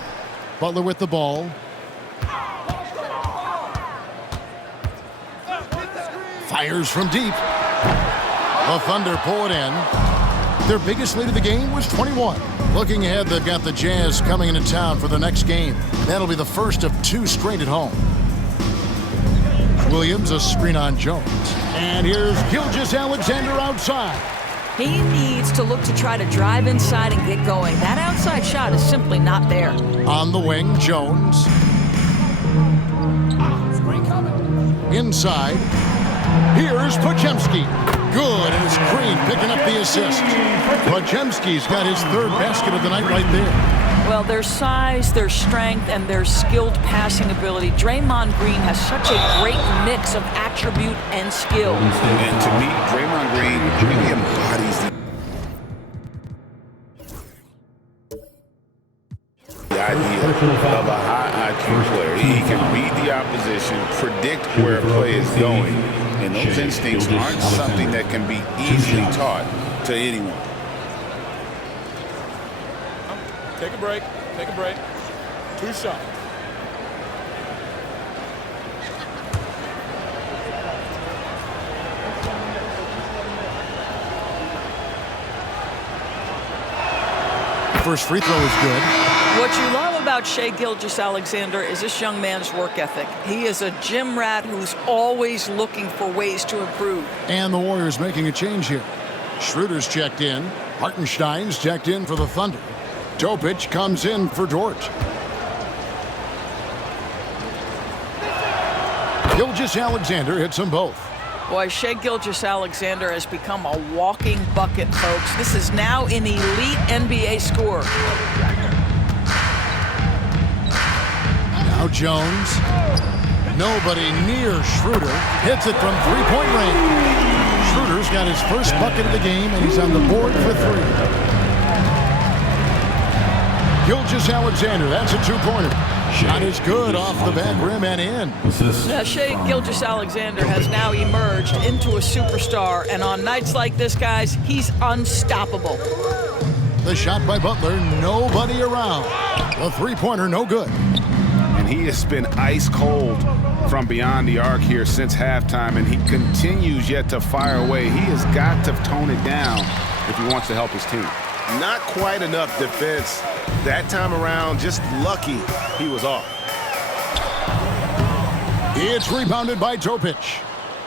Butler with the ball. Fires from deep. The Thunder pull it in. Their biggest lead of the game was 21. Looking ahead, they've got the Jazz coming into town for the next game. That'll be the first of 2 straight at home. Williams, a screen on Jones. And here's Gilgeous-Alexander outside. He needs to look to try to drive inside and get going. That outside shot is simply not there. On the wing, Jones. Inside. Here's Podziemski. Good, and it's Green picking up the assist. Podziemski's got his 3rd basket of the night right there. Well, their size, their strength, and their skilled passing ability. Draymond Green has such a great mix of attribute and skill. And to me, Draymond Green really embodies the idea of a high IQ player. He can read the opposition, predict where a play is going, and those instincts aren't something that can be easily taught to anyone. Take a break. Take a break. 2 shots. First free throw is good. What you love about Shai Gilgeous-Alexander is this young man's work ethic. He is a gym rat who's always looking for ways to improve. And the Warriors making a change here. Schroeder's checked in. Hartenstein's checked in for the Thunder. Topic comes in for Dort. Gilgeous-Alexander hits them both. Boy, Shai Gilgeous-Alexander has become a walking bucket, folks. This is now an elite NBA scorer. Now Jones. Nobody near Schroeder. Hits it from 3-point range. Schroeder's got his first bucket of the game, and he's on the board for 3. Gilgeous-Alexander, that's a 2-pointer. Shot is good off the back rim and in. Now, Shai Gilgeous-Alexander has now emerged into a superstar, and on nights like this, guys, he's unstoppable. The shot by Butler, nobody around. The 3-pointer, no good. And he has been ice cold from beyond the arc here since halftime, and he continues yet to fire away. He has got to tone it down if he wants to help his team. Not quite enough defense that time around. Just lucky he was off. It's rebounded by Topic.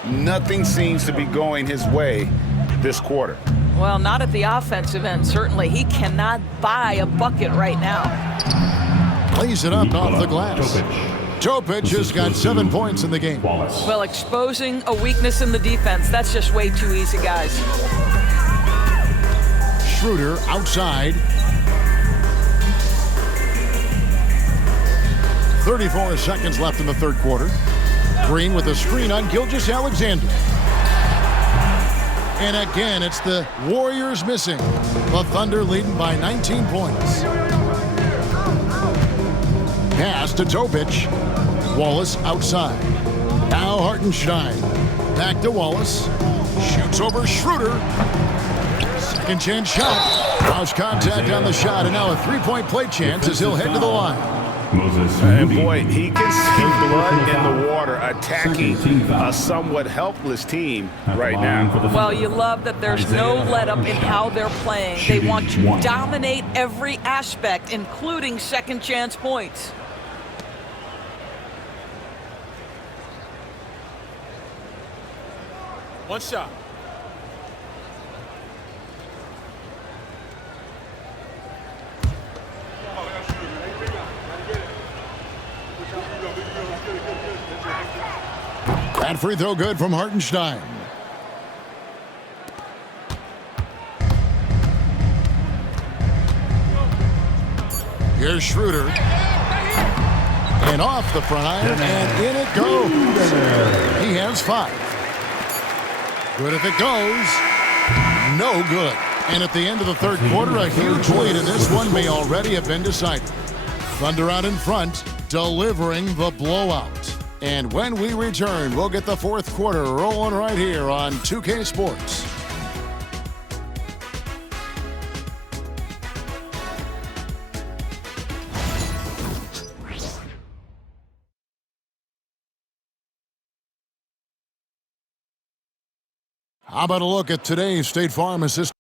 Nothing seems to be going his way this quarter. Well, not at the offensive end, certainly. He cannot buy a bucket right now. lays it up off the glass. Topic has got 7 points in the game. Well, exposing a weakness in the defense, that's just way too easy, guys. Schroeder outside. 34 seconds left in the third quarter. Green with a screen on Gilgeous-Alexander. And again, it's the Warriors missing. The Thunder leading by 19 points. Pass to Topic. Wallace outside. Now Hartenstein. Back to Wallace. Shoots over Schroeder. Second chance shot. Lost contact on the shot, and now a three-point play chance as he'll head to the line. And boy, he can see blood in the water attacking a somewhat helpless team right now. Well, you love that there's no let-up in how they're playing. They want to dominate every aspect, including second chance points. One shot. That free throw good from Hartenstein. Here's Schroeder. And off the front iron, and in it goes. He has 5. Good if it goes. No good. And at the end of the third quarter, a huge lead in this one may already have been decided. Thunder out in front, delivering the blowout. And when we return, we'll get the fourth quarter rolling right here on 2K Sports. How about a look at today's State Farm Assistant?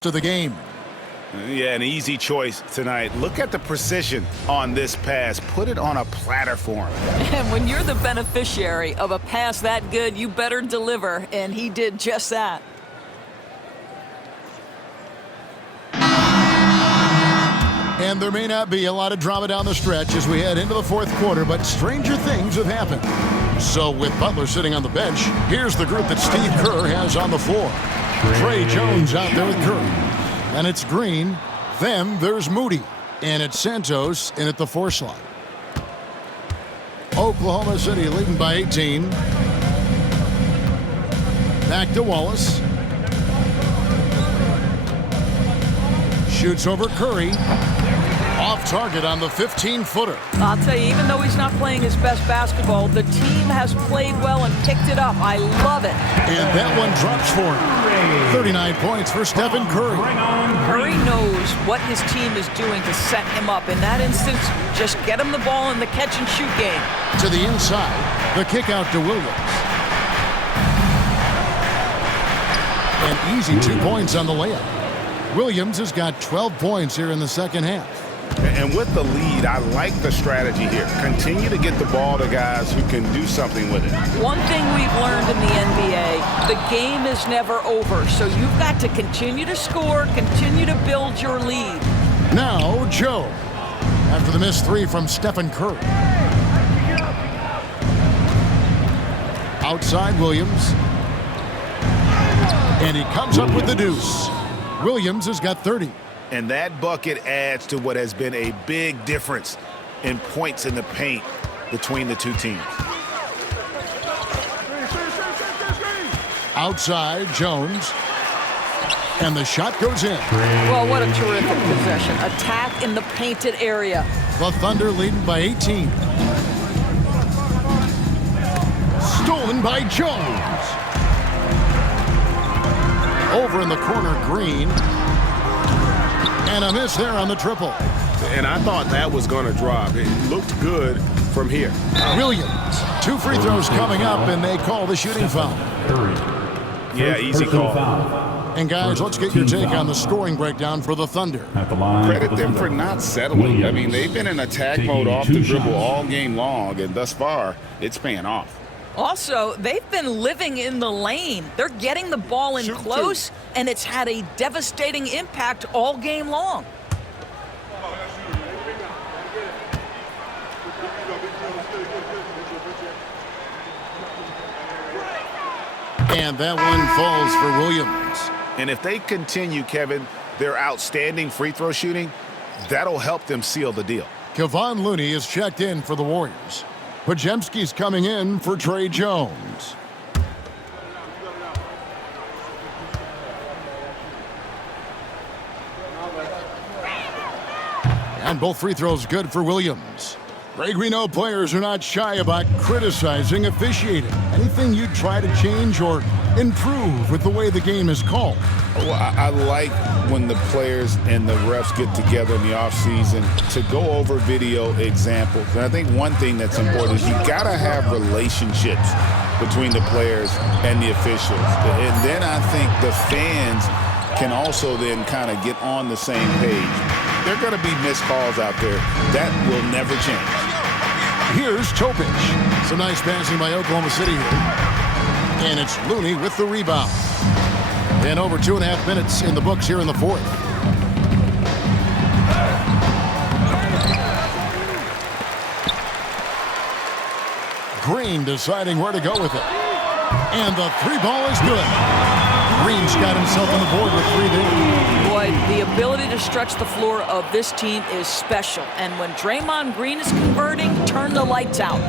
to the game. Yeah, an easy choice tonight. Look at the precision on this pass. Put it on a platter for him. And when you're the beneficiary of a pass that good, you better deliver, and he did just that. And there may not be a lot of drama down the stretch as we head into the fourth quarter, but stranger things have happened. So with Butler sitting on the bench, here's the group that Steve Kerr has on the floor. Tre Jones out there with Curry. And it's Green. Then there's Moody. And it's Santos in at the 4 slot. Oklahoma City leading by 18. Back to Wallace. Shoots over Curry. Off target on the 15-footer. I'll tell you, even though he's not playing his best basketball, the team has played well and picked it up. I love it. And that one drops for him. 39 points for Stephen Curry. Curry knows what his team is doing to set him up. In that instance, just get him the ball in the catch-and-shoot game. To the inside, the kick out to Williams. An easy 2 points on the layup. Williams has got 12 points here in the second half. And with the lead, I like the strategy here. Continue to get the ball to guys who can do something with it. One thing we've learned in the NBA, the game is never over. So you've got to continue to score, continue to build your lead. Now, Joe, after the missed 3 from Stephen Curry. Outside Williams. And he comes up with the deuce. Williams has got 30. And that bucket adds to what has been a big difference in points in the paint between the two teams. Outside, Jones. And the shot goes in. Well, what a terrific possession. Attack in the painted area. The Thunder leading by 18. Stolen by Jones. Over in the corner, Green. And a miss there on the triple. And I thought that was going to drop. It looked good from here. Williams. 2 free throws coming up, and they call the shooting foul. Yeah, easy call. And guys, let's get your take on the scoring breakdown for the Thunder. Credit them for not settling. I mean, they've been in attack mode off the dribble all game long, and thus far, it's paying off. Also, they've been living in the lane. They're getting the ball in close, and it's had a devastating impact all game long. And that one falls for Williams. And if they continue, Kevin, their outstanding free throw shooting, that'll help them seal the deal. Kevon Looney is checked in for the Warriors. Podziemski's coming in for Tre Jones. And both free throws good for Williams. Greg, we know players are not shy about criticizing officiating. Anything you'd try to change or improve with the way the game is called? Well, I like when the players and the refs get together in the offseason to go over video examples. And I think one thing that's important is you got to have relationships between the players and the officials. And then I think the fans can also then kind of get on the same page. There are going to be missed calls out there. That will never change. Here's Topic. Some nice passing by Oklahoma City here. And it's Looney with the rebound. And over 2.5 minutes in the books here in the fourth. Green deciding where to go with it. And the 3 ball is good. Green's got himself on the board with 3 there. Boy, the ability to stretch the floor of this team is special. And when Draymond Green is converting, turn the lights out.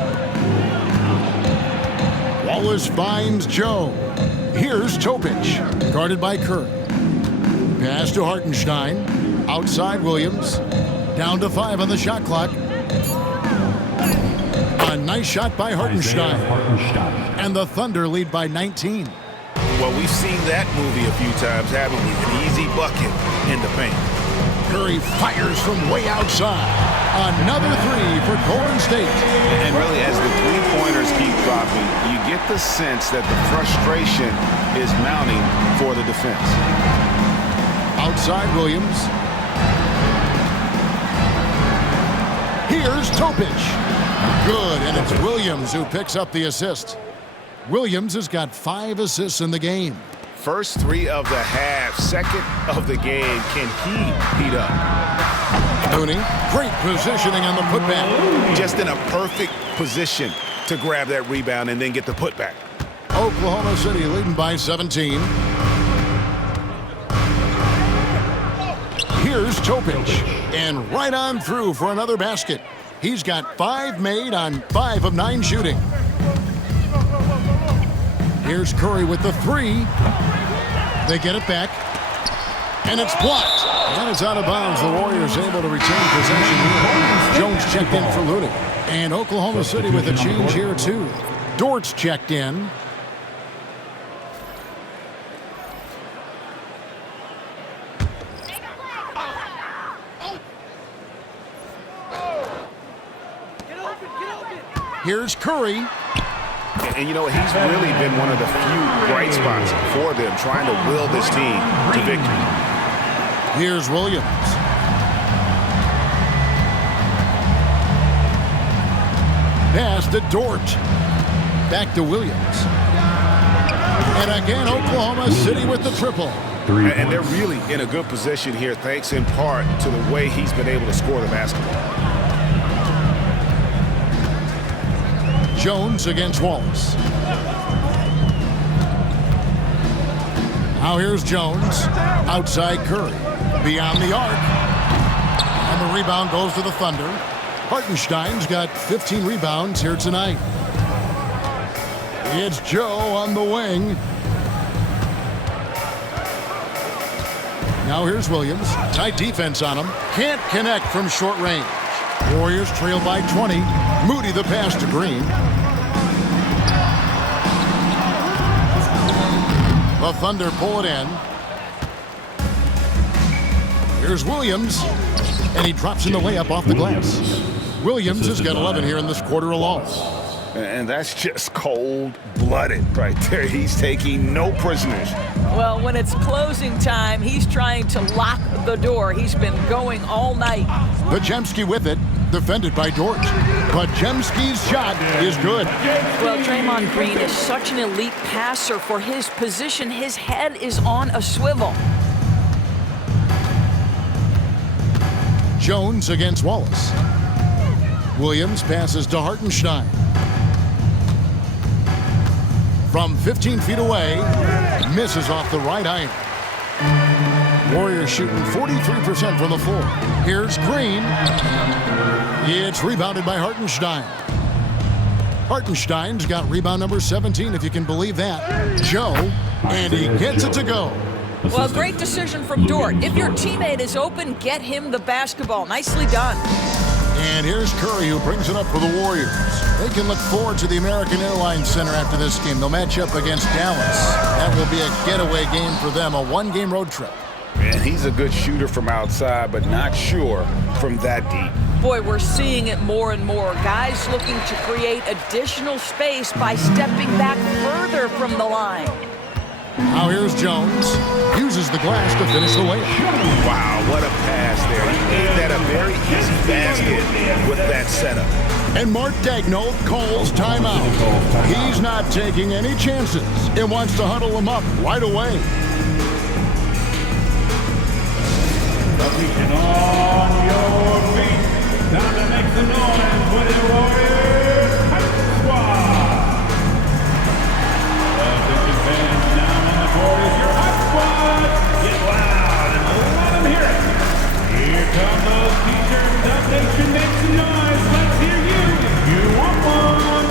Wallace finds Joe. Here's Topic, guarded by Curry. Pass to Hartenstein. Outside Williams. Down to 5 on the shot clock. A nice shot by Hartenstein. And the Thunder lead by 19. Well, we've seen that movie a few times, haven't we? An easy bucket in the paint. Curry fires from way outside. Another 3 for Golden State. And really, as the three-pointers keep dropping, you get the sense that the frustration is mounting for the defense. outside Williams. Here's Topic. Good, and it's Williams who picks up the assist. Williams has got 5 assists in the game. First 3 of the half, second of the game. Can he heat up? Mooney, great positioning on the putback. Just in a perfect position to grab that rebound and then get the putback. Oklahoma City leading by 17. Here's Topic, and right on through for another basket. He's got 5 made on 5 of 9 shooting. Here's Curry with the 3. They get it back, and it's blocked. And it's out of bounds. The Warriors able to retain possession here. Jones checked in for Looney. And Oklahoma City with a change here, too. Dort's checked in. Here's Curry. And you know, he's really been one of the few bright spots for them, trying to will this team to victory. Here's Williams. Pass to Dort. Back to Williams. And again, Oklahoma City with the triple. And they're really in a good position here, thanks in part to the way he's been able to score the basketball. Jones against Wallace. Now here's Jones. Outside Curry. Beyond the arc. And the rebound goes to the Thunder. Hartenstein's got 15 rebounds here tonight. It's Joe on the wing. Now here's Williams. Tight defense on him. Can't connect from short range. Warriors trail by 20. Moody the pass to Green. The Thunder pull it in. Here's Williams. And he drops in the layup off the glass. Williams has got 11 here in this quarter alone. And that's just cold-blooded right there. He's taking no prisoners. Well, when it's closing time, he's trying to lock the door. He's been going all night. Podziemski with it, defended by Dort. Podziemski's shot is good. Well, Draymond Green is such an elite passer for his position. His head is on a swivel. Jones against Wallace. Williams passes to Hartenstein. From 15 feet away, misses off the right iron. Warriors shooting 43% from the floor. Here's Green. It's rebounded by Hartenstein. Hartenstein's got rebound number 17, if you can believe that. Joe, and he gets it to go. Well, great decision from Dort. If your teammate is open, get him the basketball. Nicely done. And here's Curry, who brings it up for the Warriors. They can look forward to the American Airlines Center after this game. They'll match up against Dallas. That will be a getaway game for them, a one-game road trip. And he's a good shooter from outside, but not sure from that deep. Boy, we're seeing it more and more. Guys looking to create additional space by stepping back further from the line. Now here's Jones. Uses the glass to finish the layup. Wow, what a pass there. He made that a very easy basket with that setup. And Mark Daigneault calls timeout. He's not taking any chances and wants to huddle him up right away. Position on your feet. Time to make some noise for the Warriors Hype Squad. Attention fans, down on the court is your Hype Squad. Get loud and let them hear it. Here come those t-shirts. The nation makes some noise. Let's hear you. You want one.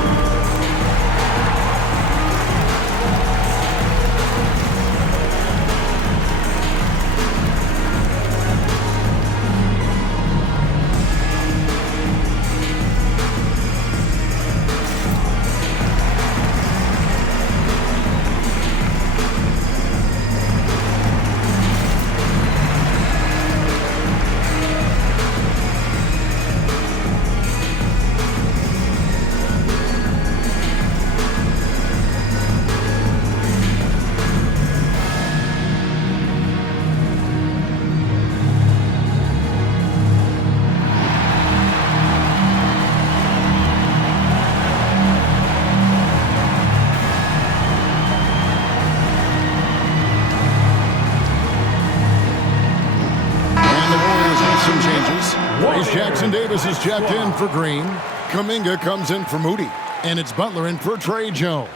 As Jackson Davis is checked in for Green. Kuminga comes in for Moody. And it's Butler in for Trey Jones.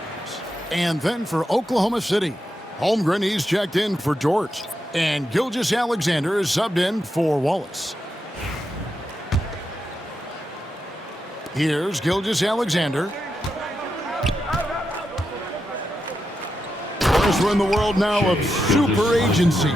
And then for Oklahoma City, Holmgren, he's checked in for Dort. And Gilgeous-Alexander is subbed in for Wallace. Here's Gilgeous-Alexander. We're in the world now of super agencies,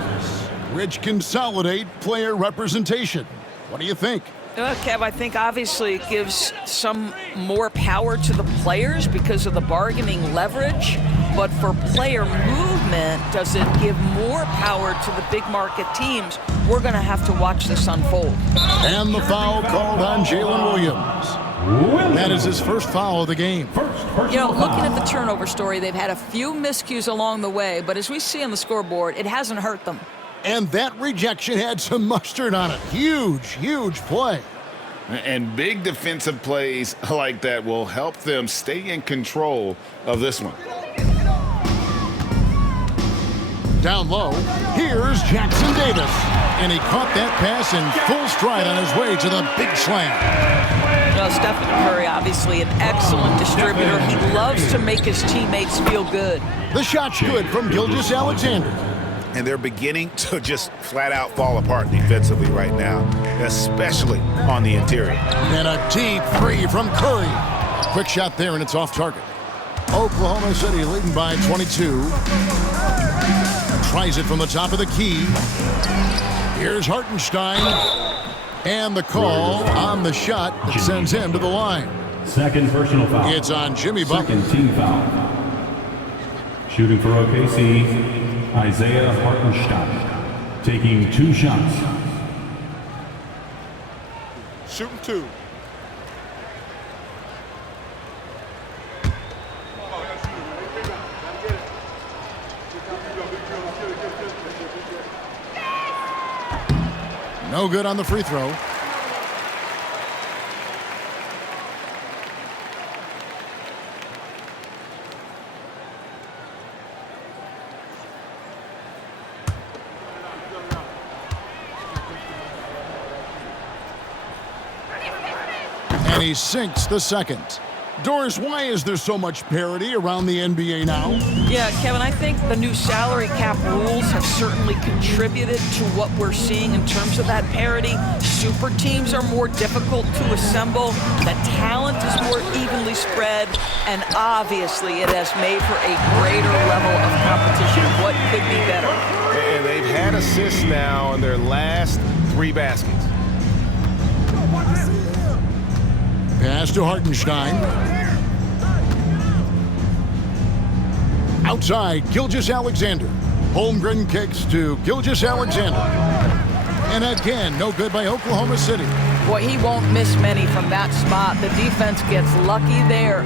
which consolidate player representation. What do you think? Kev, I think obviously it gives some more power to the players because of the bargaining leverage. But for player movement, does it give more power to the big market teams? We're going to have to watch this unfold. And the foul called on Jalen Williams. That is his first foul of the game. You know, looking at the turnover story, they've had a few miscues along the way, but as we see on the scoreboard, it hasn't hurt them. And that rejection had some mustard on it. Huge, huge play. And big defensive plays like that will help them stay in control of this one. Down low, here's Jackson Davis. And he caught that pass in full stride on his way to the big slam. Well, Stephen Curry, obviously an excellent distributor. He loves to make his teammates feel good. The shot's good from Gilgeous-Alexander. And they're beginning to just flat out fall apart defensively right now, especially on the interior. And a deep three from Curry. Quick shot there, and it's off target. Oklahoma City leading by 22. Tries it from the top of the key. Here's Hartenstein. And the call on the shot that sends him to the line. Second personal foul. It's on Jimmy Butler. Second team foul. Shooting for OKC, Isaiah Hartenstein, taking 2 shots. Shooting 2. No good on the free throw. And he sinks the second. Doris, why is there so much parity around the NBA now? Yeah, Kevin, I think the new salary cap rules have certainly contributed to what we're seeing in terms of that parity. Super teams are more difficult to assemble. The talent is more evenly spread. And obviously, it has made for a greater level of competition. What could be better? And they've had assists now in their last 3 baskets. Pass to Hartenstein. Outside, Gilgeous-Alexander. Holmgren kicks to Gilgeous-Alexander. And again, no good by Oklahoma City. Boy, he won't miss many from that spot. The defense gets lucky there.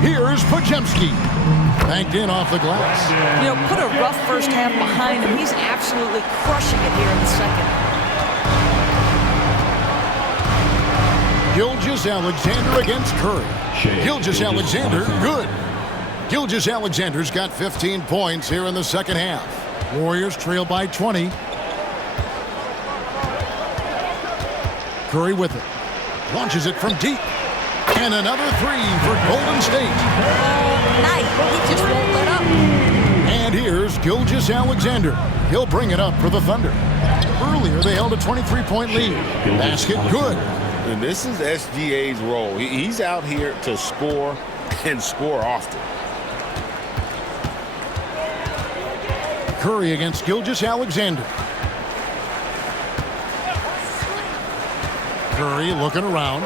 Here's Podziemski. Banked in off the glass. You know, put a rough first half behind him. He's absolutely crushing it here in the second. Gilgeous-Alexander against Curry. Gilgeous-Alexander, good. Gilgeous-Alexander's got 15 points here in the second half. Warriors trail by 20. Curry with it. Launches it from deep. And another 3 for Golden State. Nice. He just won't let up. And here's Gilgeous-Alexander. He'll bring it up for the Thunder. Earlier, they held a 23-point lead. Basket good. And this is SGA's role. He's out here to score and score often. Curry against Gilgeous-Alexander. Curry looking around.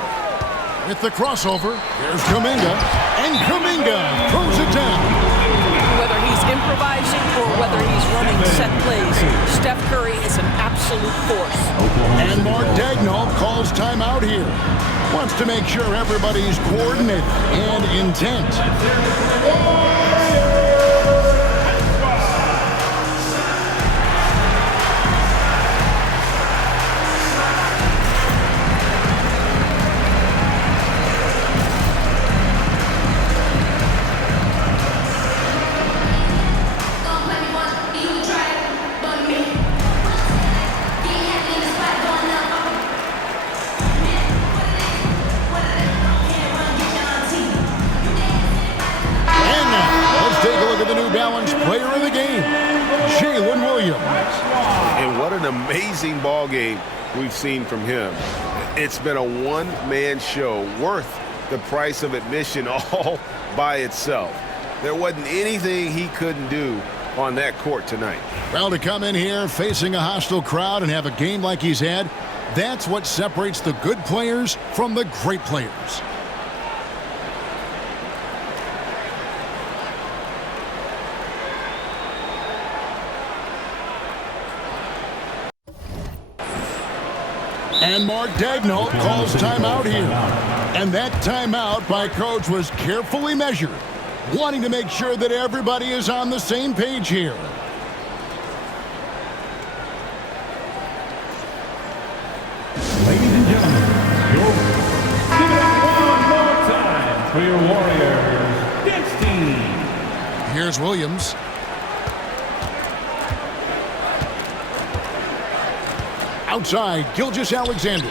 With the crossover, there's Kuminga. And Kuminga throws it down. Whether he's improvising or whether he's running set plays, Steph Curry is an absolute force. And Mark Daigneault calls timeout here. Wants to make sure everybody's coordinated and intent. amazing ball game we've seen from him. It's been a one-man show worth the price of admission all by itself. There wasn't anything he couldn't do on that court tonight. Well, to come in here facing a hostile crowd and have a game like he's had, that's what separates the good players from the great players. And Mark Daigneault calls timeout here. And that timeout by Coach was carefully measured, wanting to make sure that everybody is on the same page here. Ladies and gentlemen, give it up one more time for your Warriors dance team. Here's Williams. Outside, Gilgeous-Alexander.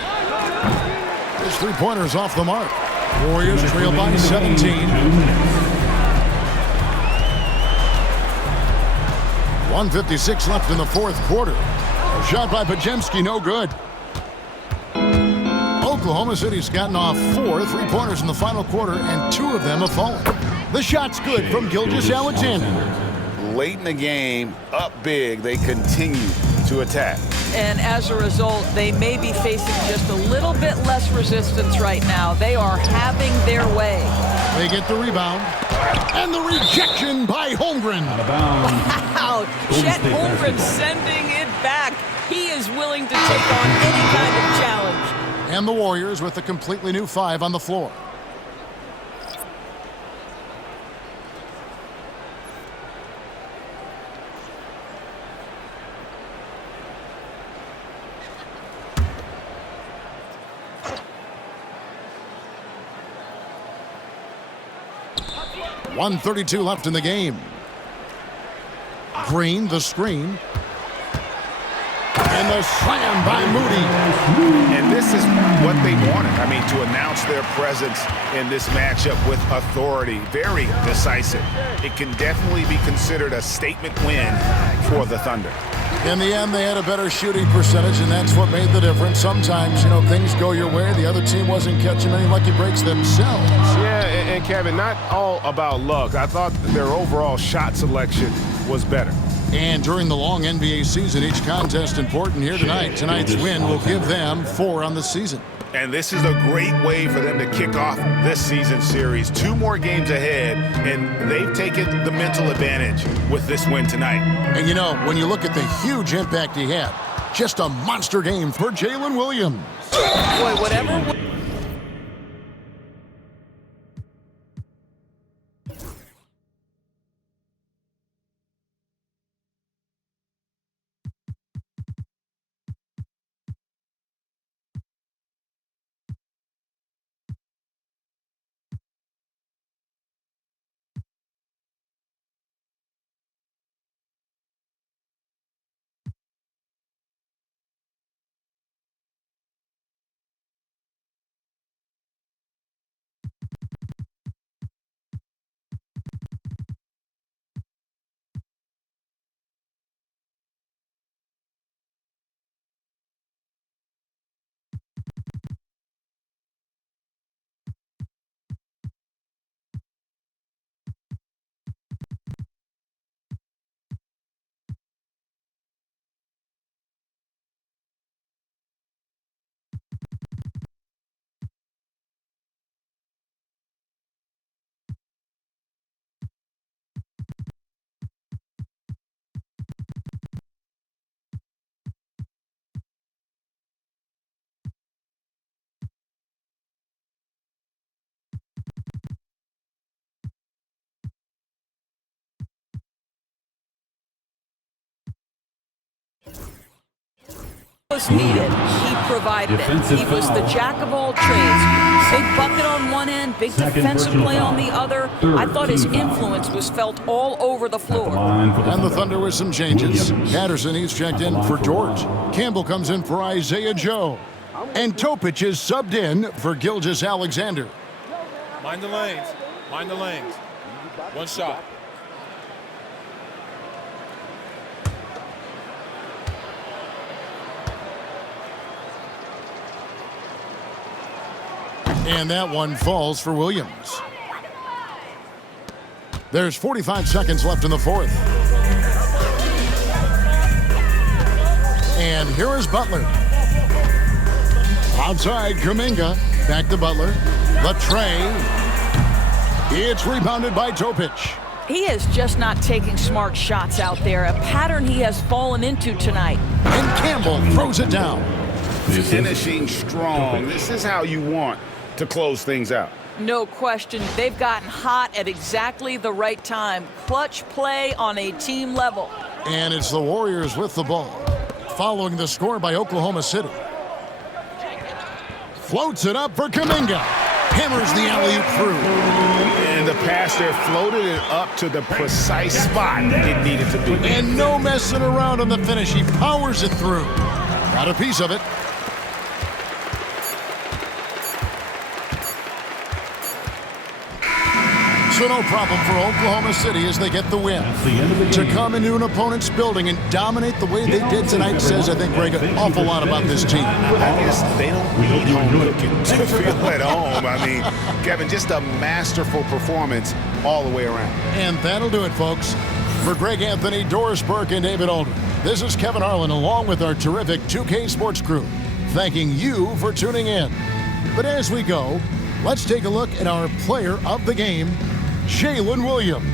His three-pointer's off the mark. Warriors trail by 17. 1:56 left in the fourth quarter. A shot by Podziemski, no good. Oklahoma City's gotten off 4 three-pointers in the final quarter, and 2 of them have fallen. The shot's good from Gilgeous-Alexander. Late in the game, up big, they continue to attack. And as a result, they may be facing just a little bit less resistance right now. They are having their way. They get the rebound. And the rejection by Holmgren. Wow, Chet Holmgren sending it back. He is willing to take on any kind of challenge. And the Warriors with a completely new 5 on the floor. .132 left in the game. Green, the screen. And the slam by Moody. And this is what they wanted. I mean, to announce their presence in this matchup with authority. Very decisive. It can definitely be considered a statement win for the Thunder. In the end, they had a better shooting percentage, and that's what made the difference. Sometimes, things go your way. The other team wasn't catching many lucky breaks themselves. Yeah, and Kevin, not all about luck. I thought their overall shot selection was better. And during the long NBA season, each contest important here tonight. Tonight's win will give them 4 on the season. And this is a great way for them to kick off this season series. 2 more games ahead, and they've taken the mental advantage with this win tonight. And when you look at the huge impact he had, just a monster game for Jalen Williams. Boy, whatever. Was needed. He provided it. He was the jack of all trades. Big bucket on one end, big defensive play on the other. I thought his influence was felt all over the floor. And the Thunder with some changes. Patterson, he's checked in for George. Campbell comes in for Isaiah Joe. And Topic is subbed in for Gilgeous-Alexander. Mind the lanes. Mind the lanes. One shot. And that one falls for Williams. There's 45 seconds left in the fourth. And here is Butler. Outside, Kuminga. Back to Butler. The tray. It's rebounded by Topic. He is just not taking smart shots out there, a pattern he has fallen into tonight. And Campbell throws it down. Finishing strong. This is how you want to close things out. No question, they've gotten hot at exactly the right time. Clutch play on a team level. And it's the Warriors with the ball, following the score by Oklahoma City. Floats it up for Kuminga. Hammers the alley-oop through. And the pass there floated it up to the precise spot it needed to be. And no messing around on the finish. He powers it through. Got a piece of it. So no problem for Oklahoma City as they get the win. To come into an opponent's building and dominate the way they did tonight says, I think, Greg, an awful lot about this team. I guess they don't need home cooking to feel at home. I mean, Kevin, just a masterful performance all the way around. And that'll do it, folks. For Greg Anthony, Doris Burke, and David Aldrin, this is Kevin Harlan along with our terrific 2K Sports crew, thanking you for tuning in. But as we go, let's take a look at our player of the game, Jalen Williams.